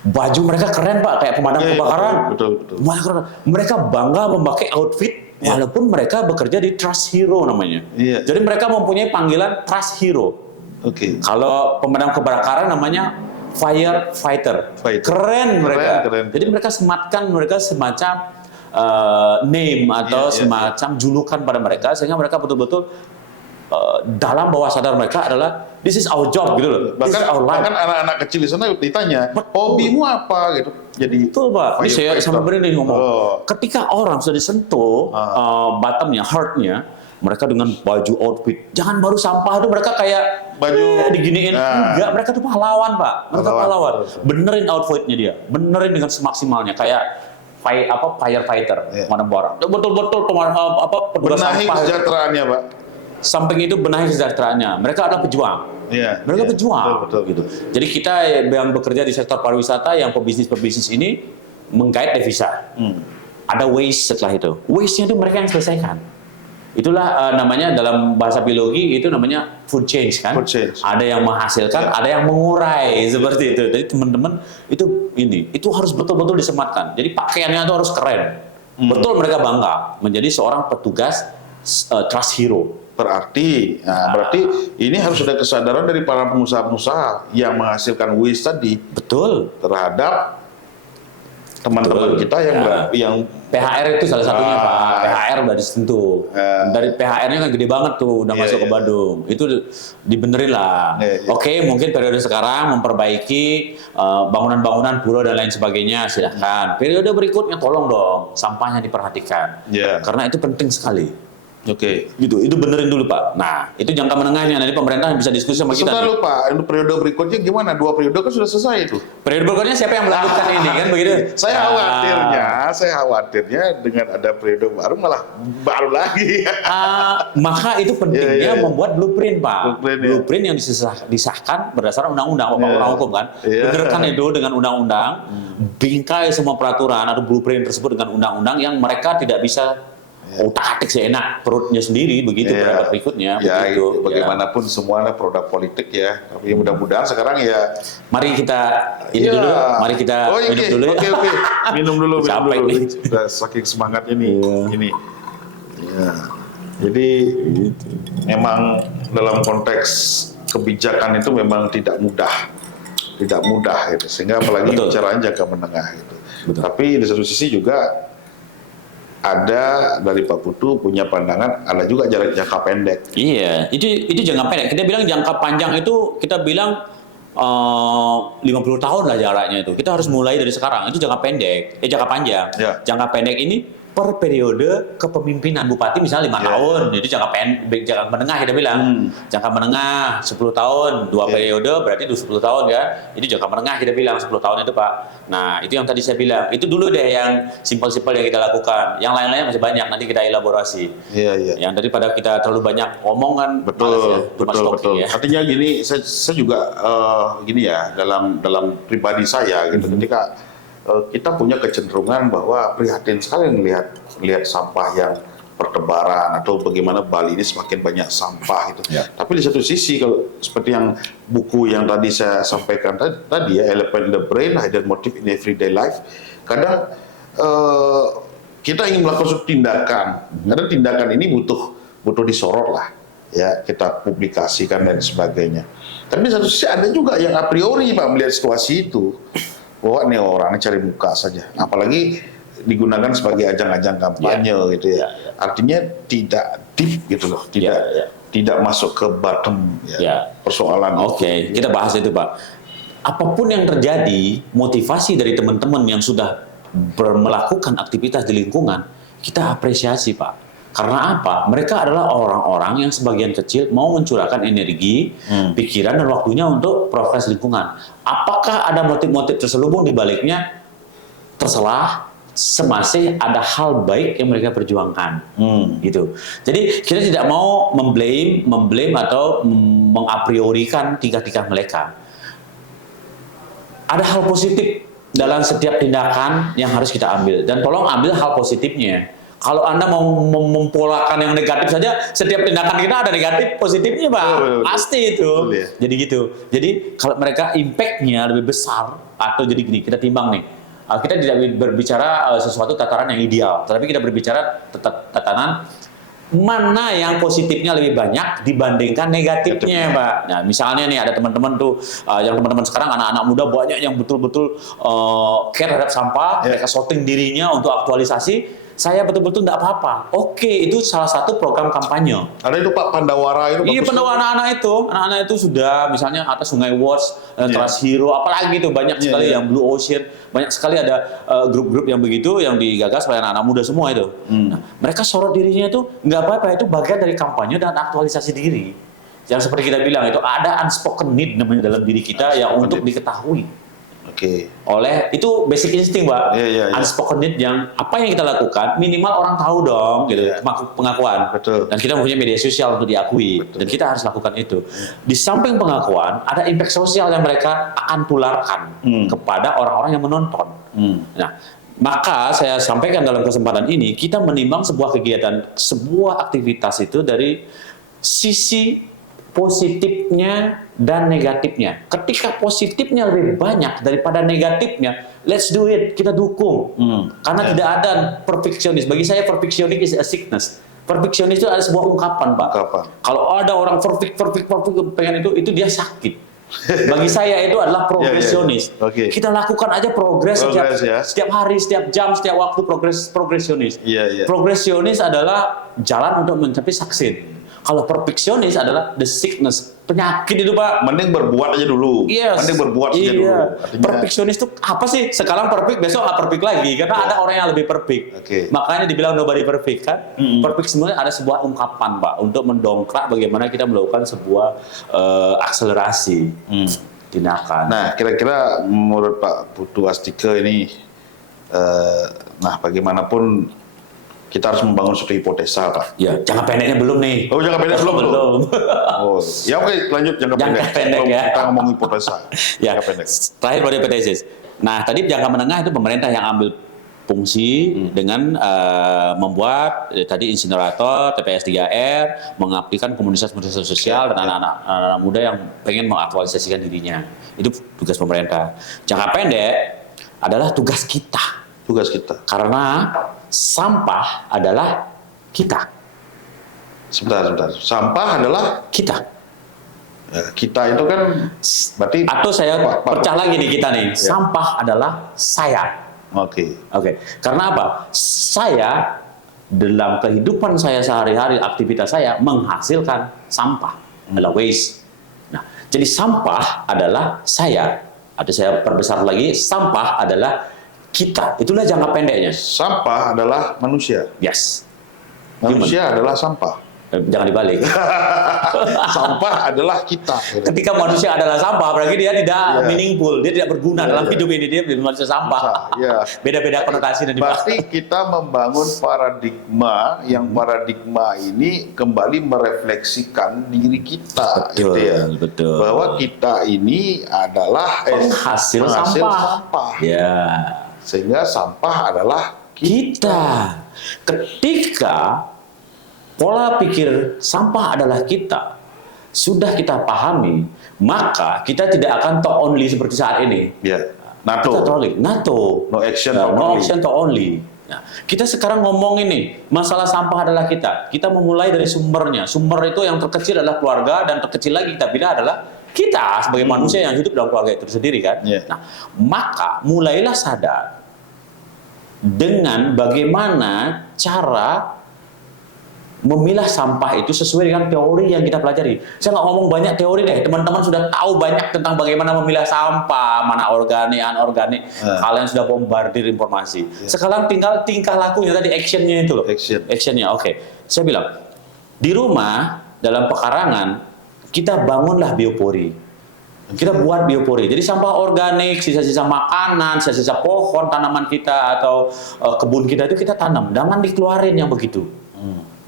Baju mereka keren Pak, kayak pemadam kebakaran. Betul. Mereka bangga memakai outfit, walaupun mereka bekerja di Trust Hero namanya. Iya. Jadi mereka mempunyai panggilan Trust Hero. Oke. Kalau pemadam kebakaran namanya firefighter. Keren mereka. Keren. Jadi mereka sematkan mereka semacam name atau semacam julukan pada mereka sehingga mereka betul-betul dalam bawah sadar mereka adalah this is our job gitu loh. This is our life. Bahkan anak-anak kecil di sana ditanya, hobimu apa gitu. Jadi Betul Pak. Ini saya sama beri ngomong. Ketika orang sudah disentuh bottomnya, heartnya, mereka dengan baju outfit. Jangan baru sampah itu mereka kayak baju diginiin. Enggak, mereka tuh pahlawan Pak. Mereka pahlawan. Benerin outfitnya dia. Benerin dengan semaksimalnya kayak firefighter, pemadam kebakaran. Betul-betul petugas benahi sampah. kesejahteraannya, Pak. Samping itu benahi kesejahteraannya. Mereka adalah pejuang. Iya. Mereka pejuang. Betul. Gitu. Jadi kita yang bekerja di sektor pariwisata, yang pebisnis ini menggait devisa. Ada waste setelah itu. Waste-nya itu mereka yang selesaikan. Itulah namanya dalam bahasa biologi itu namanya food change kan. Food change. Ada yang menghasilkan, ada yang mengurai seperti itu. Jadi teman-teman itu harus betul-betul disematkan. Jadi pakaiannya itu harus keren. Betul mereka bangga menjadi seorang petugas Trust Hero. Berarti ini harus ada kesadaran dari para pengusaha-pengusaha yang menghasilkan waste tadi. Betul. Terhadap teman-teman kita yang PHR itu salah satunya Pak. PHR udah disentuh. Dari PHR-nya kan gede banget tuh udah masuk ke Badung. Itu dibenerin lah. Oke, mungkin periode sekarang memperbaiki bangunan-bangunan pulau dan lain sebagainya silahkan. Periode berikutnya tolong dong sampahnya diperhatikan. Karena itu penting sekali. Oke. Gitu, itu benerin dulu Pak. Nah, itu jangka menengahnya. Nanti pemerintah bisa diskusi sama kita. Sebentar lu Pak, periode berikutnya gimana? 2 periode kan sudah selesai itu. Periode berikutnya siapa yang melakukan ini kan begitu? Saya khawatirnya dengan ada periode baru malah baru lagi. Maka itu pentingnya membuat blueprint Pak. Blueprint, yang disahkan berdasarkan undang-undang, orang hukum kan. Benerkan itu dengan undang-undang, bingkai semua peraturan atau blueprint tersebut dengan undang-undang yang mereka tidak bisa otak-atik seenak perutnya sendiri begitu pada berikutnya. Begitu. Bagaimanapun semuanya produk politik ya. Tapi mudah-mudahan sekarang ya. Mari kita dulu. Mari kita minum dulu. Oke. Minum dulu. Capek nih. Sudah saking semangatnya nih. Ini. Ya. Jadi memang dalam konteks kebijakan itu memang tidak mudah gitu. Sehingga apalagi bicaranya jangka menengah gitu. Tapi di satu sisi juga ada dari Pak Putu punya pandangan, ada juga jangka pendek. Iya, itu jangka pendek. Kita bilang jangka panjang itu kita bilang 50 tahun lah jaraknya itu. Kita harus mulai dari sekarang. Itu jangka pendek, jangka panjang. Jangka pendek ini per periode kepemimpinan bupati misalnya 5 tahun. Jadi jangka menengah kita bilang. Jangka menengah 10 tahun, 2 periode berarti 10 tahun ya. Itu jangka menengah kita bilang 10 tahun itu Pak. Nah, itu yang tadi saya bilang. Itu dulu deh yang simpel-simpel yang kita lakukan. Yang lain-lainnya masih banyak, nanti kita elaborasi. Iya. Yang daripada kita terlalu banyak ngomong kan. Betul. Ya. Artinya gini, saya juga gini ya, dalam pribadi saya gitu, ketika kita punya kecenderungan bahwa prihatin sekali melihat sampah yang bertebaran atau bagaimana Bali ini semakin banyak sampah itu. Tapi di satu sisi kalau seperti yang buku yang tadi saya sampaikan tadi ya, Elephant in the Brain, Hidden Motive in Everyday Life, kadang kita ingin melakukan suatu tindakan, karena tindakan ini butuh disorot lah. ya kita publikasikan dan sebagainya. Tapi di satu sisi ada juga yang a priori Pak melihat situasi itu bahwa nih orang cari muka saja, apalagi digunakan sebagai ajang-ajang kampanye gitu ya. Artinya tidak deep gitu loh, tidak masuk ke bottom persoalan. Oke, kita bahas itu Pak. Apapun yang terjadi, motivasi dari teman-teman yang sudah melakukan aktivitas di lingkungan, kita apresiasi Pak. Karena apa? Mereka adalah orang-orang yang sebagian kecil mau mencurahkan energi, pikiran, dan waktunya untuk progres lingkungan. Apakah ada motif-motif terselubung di baliknya? Terselah, semasih ada hal baik yang mereka perjuangkan, gitu. Jadi kita tidak mau memblame atau mengapriorikan tingkah-tingkah mereka. Ada hal positif dalam setiap tindakan yang harus kita ambil, dan tolong ambil hal positifnya. Kalau Anda mau mempolakan yang negatif saja, setiap tindakan kita ada negatif, positifnya Pak. Pasti itu. Jadi gitu. Jadi kalau mereka impact-nya lebih besar, atau jadi gini, kita timbang nih. Kita tidak berbicara sesuatu tataran yang ideal, tapi kita berbicara tatanan mana yang positifnya lebih banyak dibandingkan negatifnya Pak. Nah misalnya nih ada teman-teman tuh, yang teman-teman sekarang anak-anak muda banyak yang betul-betul care terhadap sampah, mereka sorting dirinya untuk aktualisasi. Saya betul-betul tidak apa-apa. Oke, itu salah satu program kampanye. Ada itu Pak Pandawara itu. Iya, Pandawara anak-anak itu sudah misalnya atas Sungai Watch, Trust Hero, apalagi itu banyak sekali yang Blue Ocean, banyak sekali ada grup-grup yang begitu yang digagas oleh anak-anak muda semua itu. Nah, mereka sorot dirinya itu nggak apa-apa, itu bagian dari kampanye dan aktualisasi diri. Yang seperti kita bilang itu ada unspoken need namanya dalam diri kita yang untuk diketahui. Oleh itu basic instinct Pak, unspoken need yang apa yang kita lakukan minimal orang tahu dong, gitu, pengakuan. Dan kita mempunyai media sosial untuk diakui, dan kita harus lakukan itu. Di samping pengakuan, ada impact sosial yang mereka akan tularkan kepada orang-orang yang menonton. Nah, maka saya sampaikan dalam kesempatan ini, kita menimbang sebuah kegiatan, sebuah aktivitas itu dari sisi positifnya dan negatifnya. Ketika positifnya lebih banyak daripada negatifnya, let's do it, kita dukung. Karena tidak ada perfeksionis. Bagi saya perfeksionis is a sickness. Perfeksionis itu ada sebuah ungkapan Pak. Kalau ada orang perfect pengen itu dia sakit. Bagi saya itu adalah progresionis. Kita lakukan aja progres setiap hari, setiap jam, setiap waktu progresionis. Progresionis adalah jalan untuk mencapai sukses. Kalau perfeksionis adalah the sickness, penyakit itu Pak. Mending berbuat aja dulu. Mending berbuat aja dulu. Artinya... Perfeksionis itu apa sih? Sekarang perfect, besok nggak perfect lagi. Karena ada orang yang lebih perfect. Makanya dibilang nobody perfect kan. Perfect sebenarnya ada sebuah ungkapan Pak untuk mendongkrak bagaimana kita melakukan sebuah akselerasi tindakan. Nah, kira-kira menurut Pak Putu Astike ini, nah bagaimanapun kita harus membangun suatu hipotesa, Pak. Ya, jangka pendeknya belum nih. Oh, jangka pendek belum. Oh, ya oke, lanjut jangka pendek ya. Kita ngomong hipotesa. Ya, terakhir pada hipotesis. Nah, tadi jangka menengah itu pemerintah yang ambil fungsi dengan membuat tadi insinerator, TPS 3R, mengaplikasikan komunitas sosial dan anak-anak muda yang pengen mengaktualisasikan dirinya. Itu tugas pemerintah. Jangka pendek adalah tugas kita. Karena sampah adalah kita. Sebentar. Sampah adalah kita. Ya, kita itu kan berarti. Atau saya pecah lagi nih kita nih. Sampah adalah saya. Oke. Karena apa? Saya dalam kehidupan saya sehari-hari, aktivitas saya menghasilkan sampah, adalah waste. Nah, jadi sampah adalah saya. Atau saya perbesar lagi, sampah adalah kita. Itulah jangka pendeknya. Sampah adalah manusia. Yes. Manusia adalah sampah. Jangan dibalik. Sampah adalah kita. Ketika manusia adalah sampah, berarti dia tidak meaningful, dia tidak berguna dalam hidup ini, dia manusia sampah. Beda-beda konotasi dan berarti kita membangun paradigma yang paradigma ini kembali merefleksikan diri kita. Betul. Bahwa kita ini adalah penghasil sampah. Ya. Sehingga sampah adalah kita. Ketika pola pikir sampah adalah kita sudah kita pahami, maka kita tidak akan talk only seperti saat ini. NATO. NATO. No action to only. Nah, kita sekarang ngomong ini, masalah sampah adalah kita. Kita memulai dari sumbernya. Sumber itu yang terkecil adalah keluarga, dan terkecil lagi kita bilang adalah kita sebagai manusia yang hidup dalam keluarga itu sendiri kan. Yeah. Nah, maka mulailah sadar dengan bagaimana cara memilah sampah itu sesuai dengan teori yang kita pelajari. Saya nggak ngomong banyak teori deh, teman-teman sudah tahu banyak tentang bagaimana memilah sampah, mana organik, anorganik. Kalian sudah bombardir informasi. Sekarang tinggal tingkah lakunya tadi, actionnya itu loh. Actionnya, oke. Saya bilang, di rumah, dalam pekarangan, kita bangunlah biopori. Kita buat biopori. Jadi sampah organik, sisa-sisa makanan, sisa-sisa pohon, tanaman kita, atau kebun kita itu kita tanam. Jangan dikeluarin yang begitu.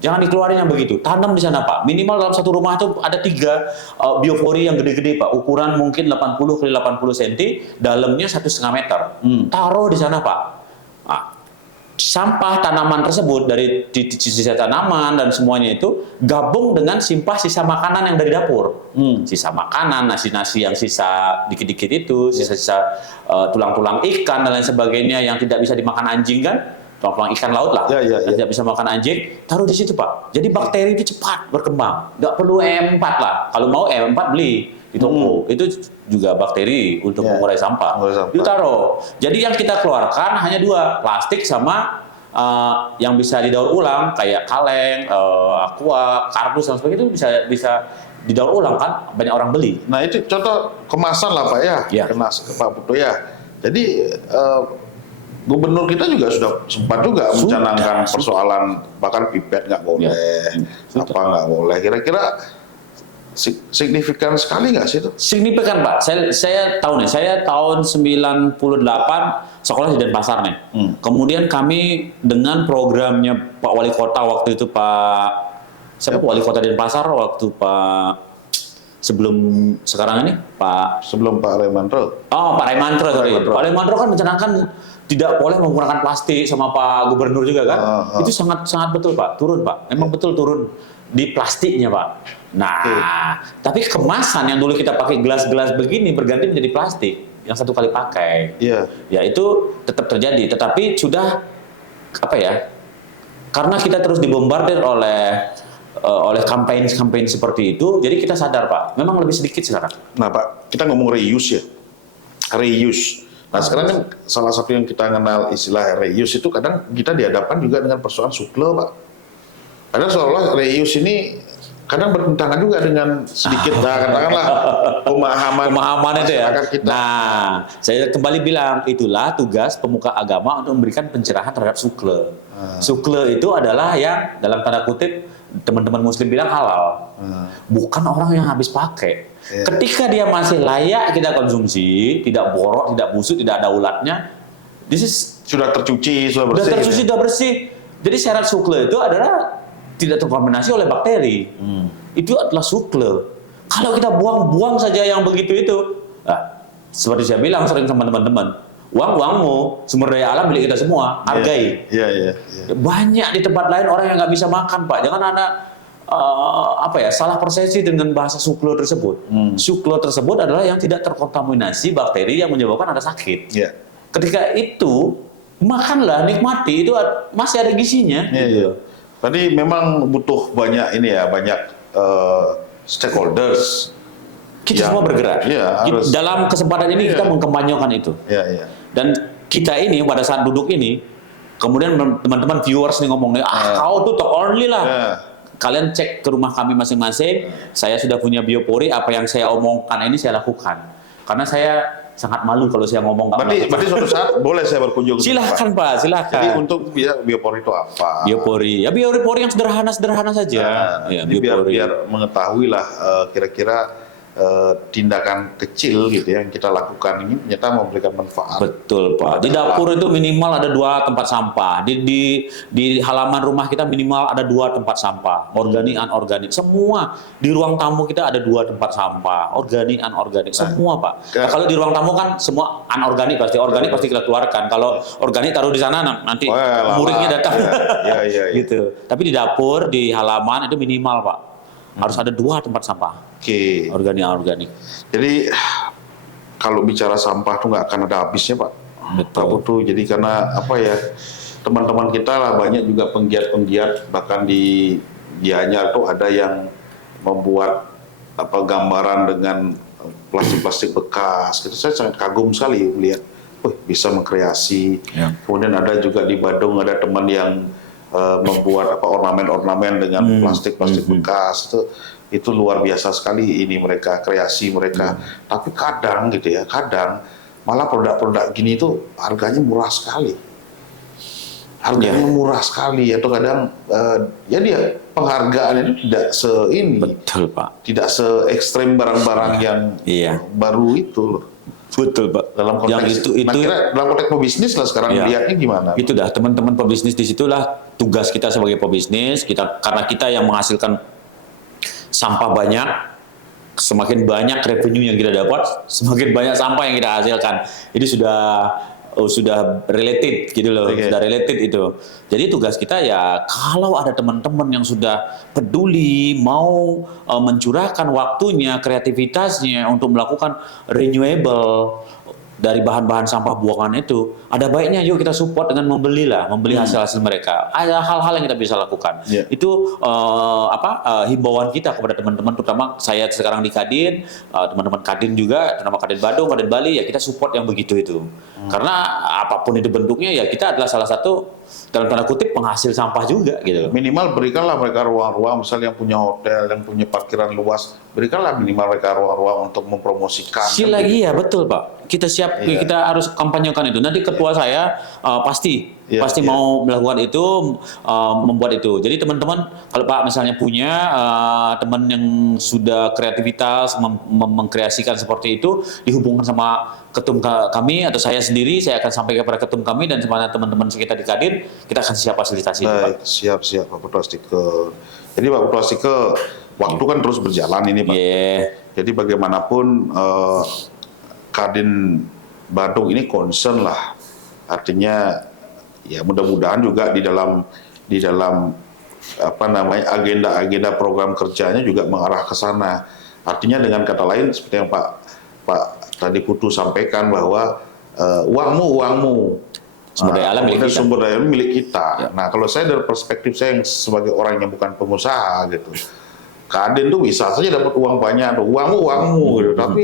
Jangan dikeluarin yang begitu, tanam di sana Pak. Minimal dalam satu rumah itu ada 3 biopori yang gede-gede Pak. Ukuran mungkin 80 x 80 cm, dalamnya 1,5 meter. Taruh di sana Pak. Nah, sampah tanaman tersebut dari sisa tanaman dan semuanya itu gabung dengan sisa makanan yang dari dapur. Sisa makanan, nasi-nasi yang sisa dikit-dikit itu, sisa-sisa tulang-tulang ikan dan lain sebagainya yang tidak bisa dimakan anjing kan. Tulang ikan laut lah, tidak bisa makan anjing, taruh di situ Pak. Jadi bakteri itu cepat berkembang, nggak perlu E4 lah. Kalau mau E4 beli di toko, itu juga bakteri untuk mengurai sampah. Itu taruh. Jadi yang kita keluarkan hanya 2, plastik sama yang bisa didaur ulang kayak kaleng, aqua, kardus dan sebagainya, itu bisa didaur ulang kan, banyak orang beli. Nah itu contoh kemasan lah Pak ya, Pak Putu ya. Jadi Gubernur kita juga sudah sempat juga mencanangkan persoalan bahkan pipet nggak boleh, apa nggak boleh. Kira-kira signifikan sekali nggak sih itu? Signifikan Pak. Saya tahu nih. Saya tahun 98 sekolah di Denpasar nih. Kemudian kami dengan programnya Pak Wali Kota waktu itu siapa Wali Kota Denpasar waktu sebelum sekarang ini sebelum Pak Raimantro. Oh Pak Raimantro sorry. Pak Raimantro kan mencanangkan tidak boleh menggunakan plastik sama Pak Gubernur juga kan. Itu sangat betul Pak, turun Pak. Memang betul turun di plastiknya Pak. Nah, tapi kemasan yang dulu kita pakai gelas-gelas begini berganti menjadi plastik yang 1 kali pakai. Ya itu tetap terjadi, tetapi sudah apa ya? Karena kita terus dibombardir oleh campaign seperti itu, jadi kita sadar Pak, memang lebih sedikit sekarang. Nah Pak, kita ngomong reuse ya, reuse. Nah sekarang kan salah satu yang kita kenal istilah reuse itu kadang kita dihadapkan juga dengan persoalan sukle Pak. Kadang seolah reuse ini kadang bertentangan juga dengan sedikit katakanlah pemahaman itu ya. Kita. Nah, saya kembali bilang itulah tugas pemuka agama untuk memberikan pencerahan terhadap sukle. Sukle itu adalah yang dalam tanda kutip teman-teman muslim bilang halal. Bukan orang yang habis pakai. Ketika dia masih layak kita konsumsi, tidak borok, tidak busuk, tidak ada ulatnya, sudah tercuci, sudah bersih. Sudah tercuci, sudah bersih. Jadi syarat sukle itu adalah tidak terkontaminasi oleh bakteri. Itu adalah sukle. Kalau kita buang-buang saja yang begitu itu, seperti saya bilang sering sama teman-teman, uangmu, sumber daya alam milik kita semua, hargai. Banyak di tempat lain orang yang nggak bisa makan Pak. Jangan ada salah persepsi dengan bahasa sukle tersebut. Sukle tersebut adalah yang tidak terkontaminasi bakteri yang menyebabkan ada sakit. Ketika itu makanlah, nikmati, itu masih ada gizinya. Tadi memang butuh banyak banyak stakeholders. Kita semua bergerak. Dalam kesempatan ini kita mengkampanyekan itu. Dan kita ini pada saat duduk ini, kemudian teman-teman viewers nih ngomong, kau tuh talk only lah. Kalian cek ke rumah kami masing-masing. Saya sudah punya biopori. Apa yang saya omongkan ini saya lakukan. Karena saya sangat malu kalau saya ngomong. Berarti suatu saat boleh saya berkunjung. Silahkan Pak, silahkan. Jadi untuk biopori itu apa? Biopori, biopori yang sederhana saja. Biar mengetahui lah kira-kira tindakan kecil gitu yang kita lakukan ini ternyata memberikan manfaat. Betul Pak. Di dapur itu minimal ada 2 tempat sampah. Di halaman rumah kita minimal ada 2 tempat sampah. Organik, anorganik. Semua di ruang tamu kita ada 2 tempat sampah. Organik, anorganik. Semua Pak. Nah, kalau di ruang tamu kan semua anorganik pasti. Organik pasti kita keluarkan. Kalau organik taruh di sana nanti muridnya datang. Gitu. Tapi di dapur, di halaman itu minimal Pak. Harus ada 2 tempat sampah. Organik. Jadi kalau bicara sampah tuh nggak akan ada habisnya Pak. Betul. Jadi karena teman-teman kita lah banyak juga penggiat-penggiat, bahkan di Gianyar tuh ada yang membuat gambaran dengan plastik-plastik bekas. Gitu. Saya sangat kagum sekali melihat, bisa mengkreasi. Ya. Kemudian ada juga di Badung ada teman yang membuat ornamen-ornamen dengan plastik-plastik bekas. Itu luar biasa sekali ini mereka, kreasi mereka. Tapi kadang gitu ya, kadang malah produk-produk gini itu harganya murah sekali. Harganya murah sekali, atau kadang ya dia penghargaan itu tidak Betul, Pak. tidak se ekstrem barang-barang yang baru itu loh. Betul, Pak. Dalam konteks dalam konteks pebisnis lah sekarang melihatnya gimana? Itu dah teman-teman pebisnis, disitulah tugas kita sebagai pebisnis, karena kita yang menghasilkan sampah banyak. Semakin banyak revenue yang kita dapat, semakin banyak sampah yang kita hasilkan. Ini sudah related gitu loh, sudah related itu. Jadi tugas kita ya, kalau ada teman-teman yang sudah peduli, mau mencurahkan waktunya, kreativitasnya untuk melakukan renewable dari bahan-bahan sampah buangan itu, ada baiknya yuk kita support dengan membeli hasil-hasil mereka. Ada hal-hal yang kita bisa lakukan. Itu himbauan kita kepada teman-teman, terutama saya sekarang di Kadin, teman-teman Kadin juga, terutama Kadin Badung, Kadin Bali, ya kita support yang begitu itu. Karena apapun itu bentuknya, ya kita adalah salah satu dalam tanda kutip penghasil sampah juga gitu. Minimal berikanlah mereka ruang-ruang, misalnya yang punya hotel, yang punya parkiran luas, berikanlah minimal mereka ruang-ruang untuk mempromosikan. Lagi ya, betul Pak. Kita siap, kita harus kampanyekan itu. Nanti ketua saya pasti mau melakukan itu, membuat itu. Jadi teman-teman, kalau Pak misalnya punya teman yang sudah kreativitas mengkreasikan seperti itu, dihubungkan sama ketum kami atau saya sendiri, saya akan sampaikan kepada ketum kami dan semuanya teman-teman sekitar di Kadin, kita akan siap fasilitasi. Baik, siap Pak Putra Stike. Jadi Pak Putra Stike, waktu kan terus berjalan ini Pak. Jadi bagaimanapun Kadin Badung ini concern lah. Artinya ya mudah-mudahan juga di dalam agenda program kerjanya juga mengarah ke sana. Artinya dengan kata lain seperti yang Pak tadi Putu sampaikan bahwa uangmu sumber daya alam milik kita. Nah, kalau saya dari perspektif saya yang sebagai orang yang bukan pengusaha gitu, Kadin tuh bisa saja dapat uang banyak, uangmu gitu, tapi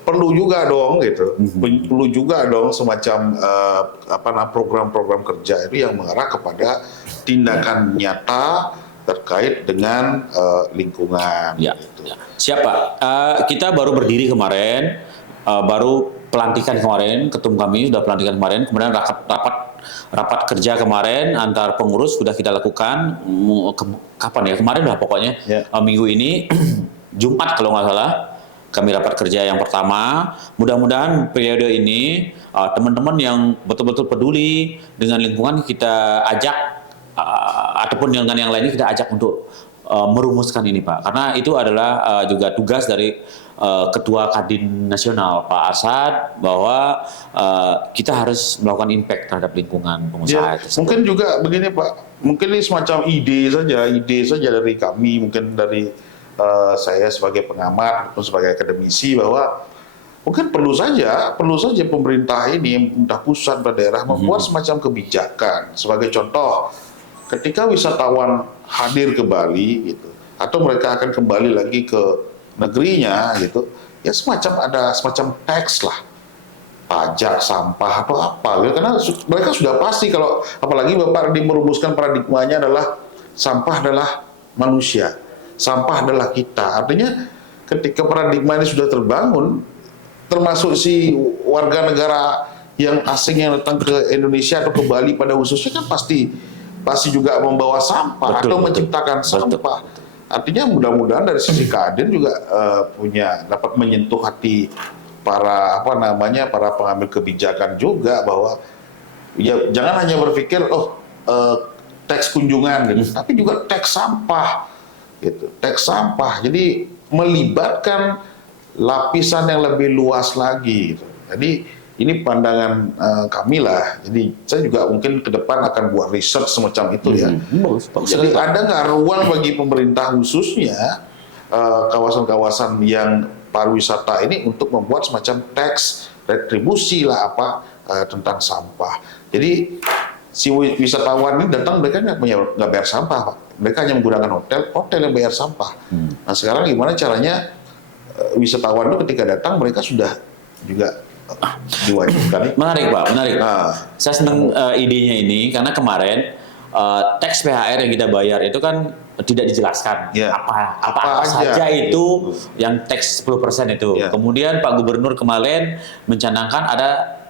perlu juga dong gitu, perlu juga dong semacam program-program kerja itu yang mengarah kepada tindakan nyata terkait dengan lingkungan. Gitu. Siap Pak. Kita baru berdiri kemarin, baru pelantikan kemarin, ketum kami sudah pelantikan kemarin, kemudian rapat kerja kemarin antar pengurus sudah kita lakukan. Kapan ya? Kemarin lah pokoknya. Minggu ini Jumat kalau nggak salah. Kami rapat kerja yang pertama. Mudah-mudahan periode ini teman-teman yang betul-betul peduli dengan lingkungan kita ajak, ataupun dengan yang lainnya kita ajak untuk merumuskan ini Pak. Karena itu adalah juga tugas dari Ketua Kadin Nasional Pak Arsad, bahwa kita harus melakukan impact terhadap lingkungan pengusaha. Mungkin juga begini Pak, mungkin ini semacam ide saja dari kami, mungkin dari saya sebagai pengamat atau sebagai akademisi, bahwa mungkin perlu saja pemerintah ini, entah pusat atau daerah, membuat semacam kebijakan. Sebagai contoh, ketika wisatawan hadir ke Bali gitu, atau mereka akan kembali lagi ke negerinya gitu, ya ada semacam tax lah, pajak sampah atau apa gitu. Karena mereka sudah pasti, kalau apalagi Bapak merumuskan paradigmanya adalah sampah adalah manusia, sampah adalah kita. Artinya ketika paradigma ini sudah terbangun, termasuk si warga negara yang asing yang datang ke Indonesia atau ke Bali pada khususnya kan pasti juga membawa sampah atau menciptakan sampah. Artinya mudah-mudahan dari sisi Kadin juga dapat menyentuh hati para pengambil kebijakan juga, bahwa ya jangan hanya berpikir teks kunjungan gitu, tapi juga teks sampah gitu, teks sampah. Jadi melibatkan lapisan yang lebih luas lagi gitu. Jadi ini pandangan kami lah. Jadi saya juga mungkin ke depan akan buat research semacam itu ya. Jadi ada nggak ruang bagi pemerintah khususnya kawasan-kawasan yang pariwisata ini untuk membuat semacam tax retribusi lah tentang sampah. Jadi si wisatawan ini datang, mereka nggak bayar sampah, Pak. Mereka hanya menggunakan hotel yang bayar sampah. Nah sekarang gimana caranya wisatawan itu ketika datang mereka sudah juga diwajibkan. Menarik Pak, menarik. Nah, Saya senang idenya ini karena kemarin teks PHR yang kita bayar itu kan tidak dijelaskan Ya. apa aja saja itu yang teks 10% itu. Ya. Kemudian Pak Gubernur kemarin mencanangkan ada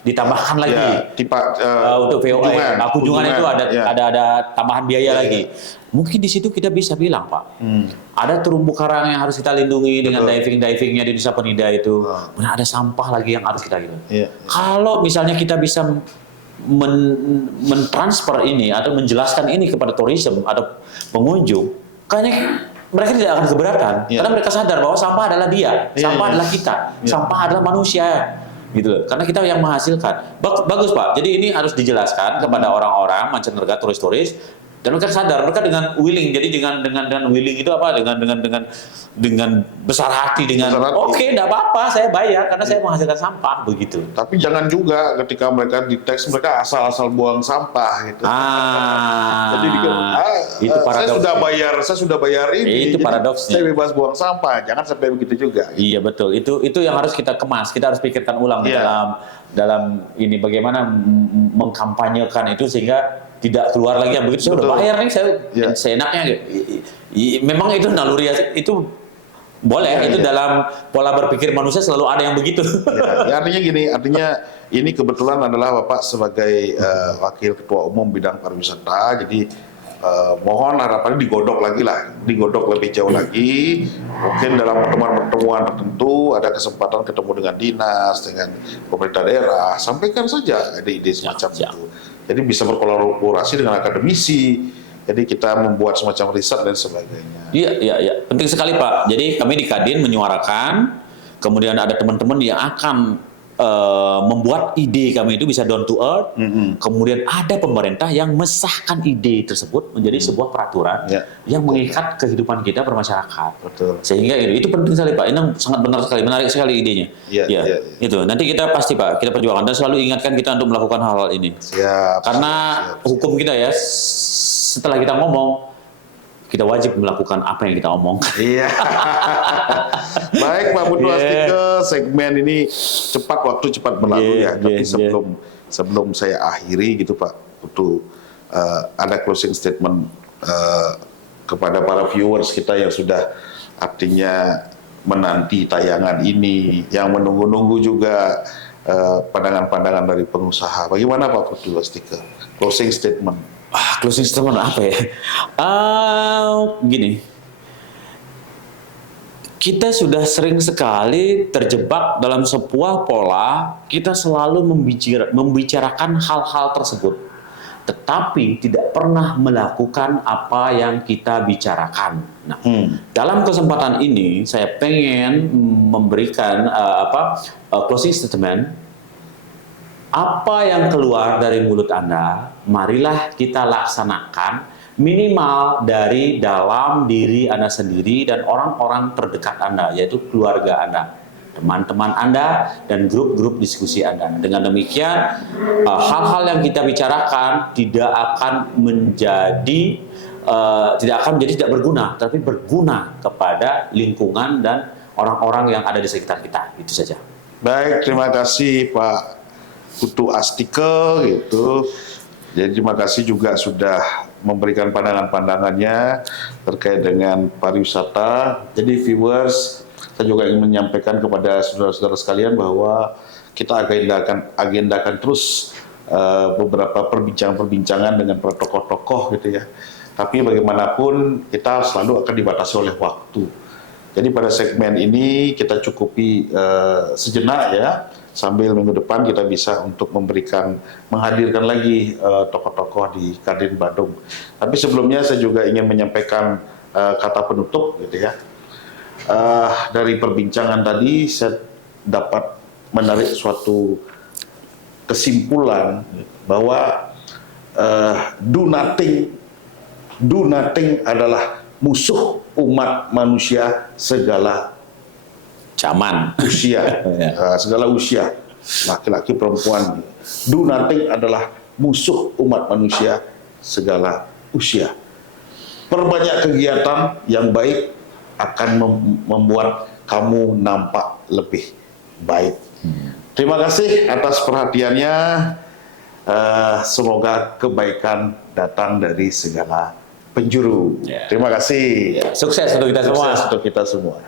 ditambahkan lagi. Ya, Untuk VOA, kunjungan itu ya. ada tambahan biaya Ya, lagi. Mungkin di situ kita bisa bilang Pak, ada terumbu karang yang harus kita lindungi dengan divingnya di Nusa Penida itu. Kemudian ada sampah lagi yang harus kita lindungi. Ya. Kalau misalnya kita bisa mentransfer ini atau menjelaskan ini kepada tourism atau pengunjung, kayaknya mereka tidak akan keberatan karena mereka sadar bahwa sampah adalah dia, sampah adalah kita, sampah adalah manusia, gitu loh. Karena kita yang menghasilkan. Bagus Pak. Jadi ini harus dijelaskan kepada orang-orang mancanegara, turis-turis, dan mereka sadar, mereka dengan willing. Jadi dengan willing itu apa? Dengan besar hati, oke, enggak apa-apa, saya bayar karena saya menghasilkan sampah, begitu. Tapi jangan juga ketika mereka di teks mereka asal-asal buang sampah gitu. Jadi itu paradoks. saya sudah bayar ini. Itu jadi paradoksnya. Saya bebas buang sampah. Jangan sampai begitu juga. Iya betul. Itu yang harus kita kemas. Kita harus pikirkan ulang dalam ini bagaimana mengkampanyekan itu sehingga tidak keluar lagi yang begitu. Saya udah bayar nih, saya seenaknya. Memang itu naluri itu boleh. Itu dalam pola berpikir manusia selalu ada yang begitu. Artinya ini kebetulan adalah Bapak sebagai wakil ketua umum bidang pariwisata. Jadi mohon harapannya digodok lebih jauh lagi. Mungkin dalam pertemuan-pertemuan tertentu ada kesempatan ketemu dengan dinas, dengan pemerintah daerah, sampaikan saja ide-ide semacam itu. Jadi bisa berkolaborasi dengan akademisi. Jadi kita membuat semacam riset dan sebagainya. Iya. Penting sekali Pak. Jadi kami di Kadin menyuarakan, kemudian ada teman-teman yang akan membuat ide kami itu bisa down to earth. Kemudian ada pemerintah yang mesahkan ide tersebut menjadi sebuah peraturan yang mengikat kehidupan kita bermasyarakat. Betul. Sehingga itu penting sekali Pak. Ini sangat benar sekali, menarik sekali idenya. Itu nanti kita pasti Pak, kita perjuangkan dan selalu ingatkan kita untuk melakukan hal-hal ini. Karena hukum kita ya, setelah kita ngomong, kita wajib melakukan apa yang kita omongkan. Iya. Baik Pak Putu Astike, segmen ini waktu cepat berlalu ya. Tapi sebelum saya akhiri gitu Pak Putu, ada closing statement kepada para viewers kita yang sudah artinya menanti tayangan ini, yang menunggu-nunggu juga pandangan-pandangan dari pengusaha. Bagaimana Pak Putu Astike? Closing statement. Closing statement apa ya? Gini, kita sudah sering sekali terjebak dalam sebuah pola, kita selalu membicarakan hal-hal tersebut, tetapi tidak pernah melakukan apa yang kita bicarakan. Nah, dalam kesempatan ini saya pengen memberikan closing statement. Apa yang keluar dari mulut Anda, marilah kita laksanakan minimal dari dalam diri Anda sendiri dan orang-orang terdekat Anda, yaitu keluarga Anda, teman-teman Anda, dan grup-grup diskusi Anda. Dengan demikian, hal-hal yang kita bicarakan tidak akan menjadi tidak berguna, tapi berguna kepada lingkungan dan orang-orang yang ada di sekitar kita. Itu saja. Baik, terima kasih Pak Putu Astike gitu. Jadi terima kasih juga sudah memberikan pandangan-pandangannya terkait dengan pariwisata. Jadi viewers, saya juga ingin menyampaikan kepada saudara-saudara sekalian bahwa kita agendakan terus beberapa perbincangan dengan para tokoh-tokoh gitu ya. Tapi bagaimanapun kita selalu akan dibatasi oleh waktu. Jadi pada segmen ini kita cukupi sejenak ya. Sambil minggu depan kita bisa untuk menghadirkan lagi tokoh-tokoh di Kadin Badung. Tapi sebelumnya saya juga ingin menyampaikan kata penutup gitu ya. Dari perbincangan tadi saya dapat menarik suatu kesimpulan bahwa do nothing adalah musuh umat manusia segala zaman, usia, segala usia, laki-laki, perempuan. Do nothing adalah musuh umat manusia segala usia. Perbanyak kegiatan yang baik akan membuat kamu nampak lebih baik. Terima kasih atas perhatiannya. Semoga kebaikan datang dari segala penjuru. Ya. Terima kasih. Sukses untuk kita semua. Sukses untuk kita semua.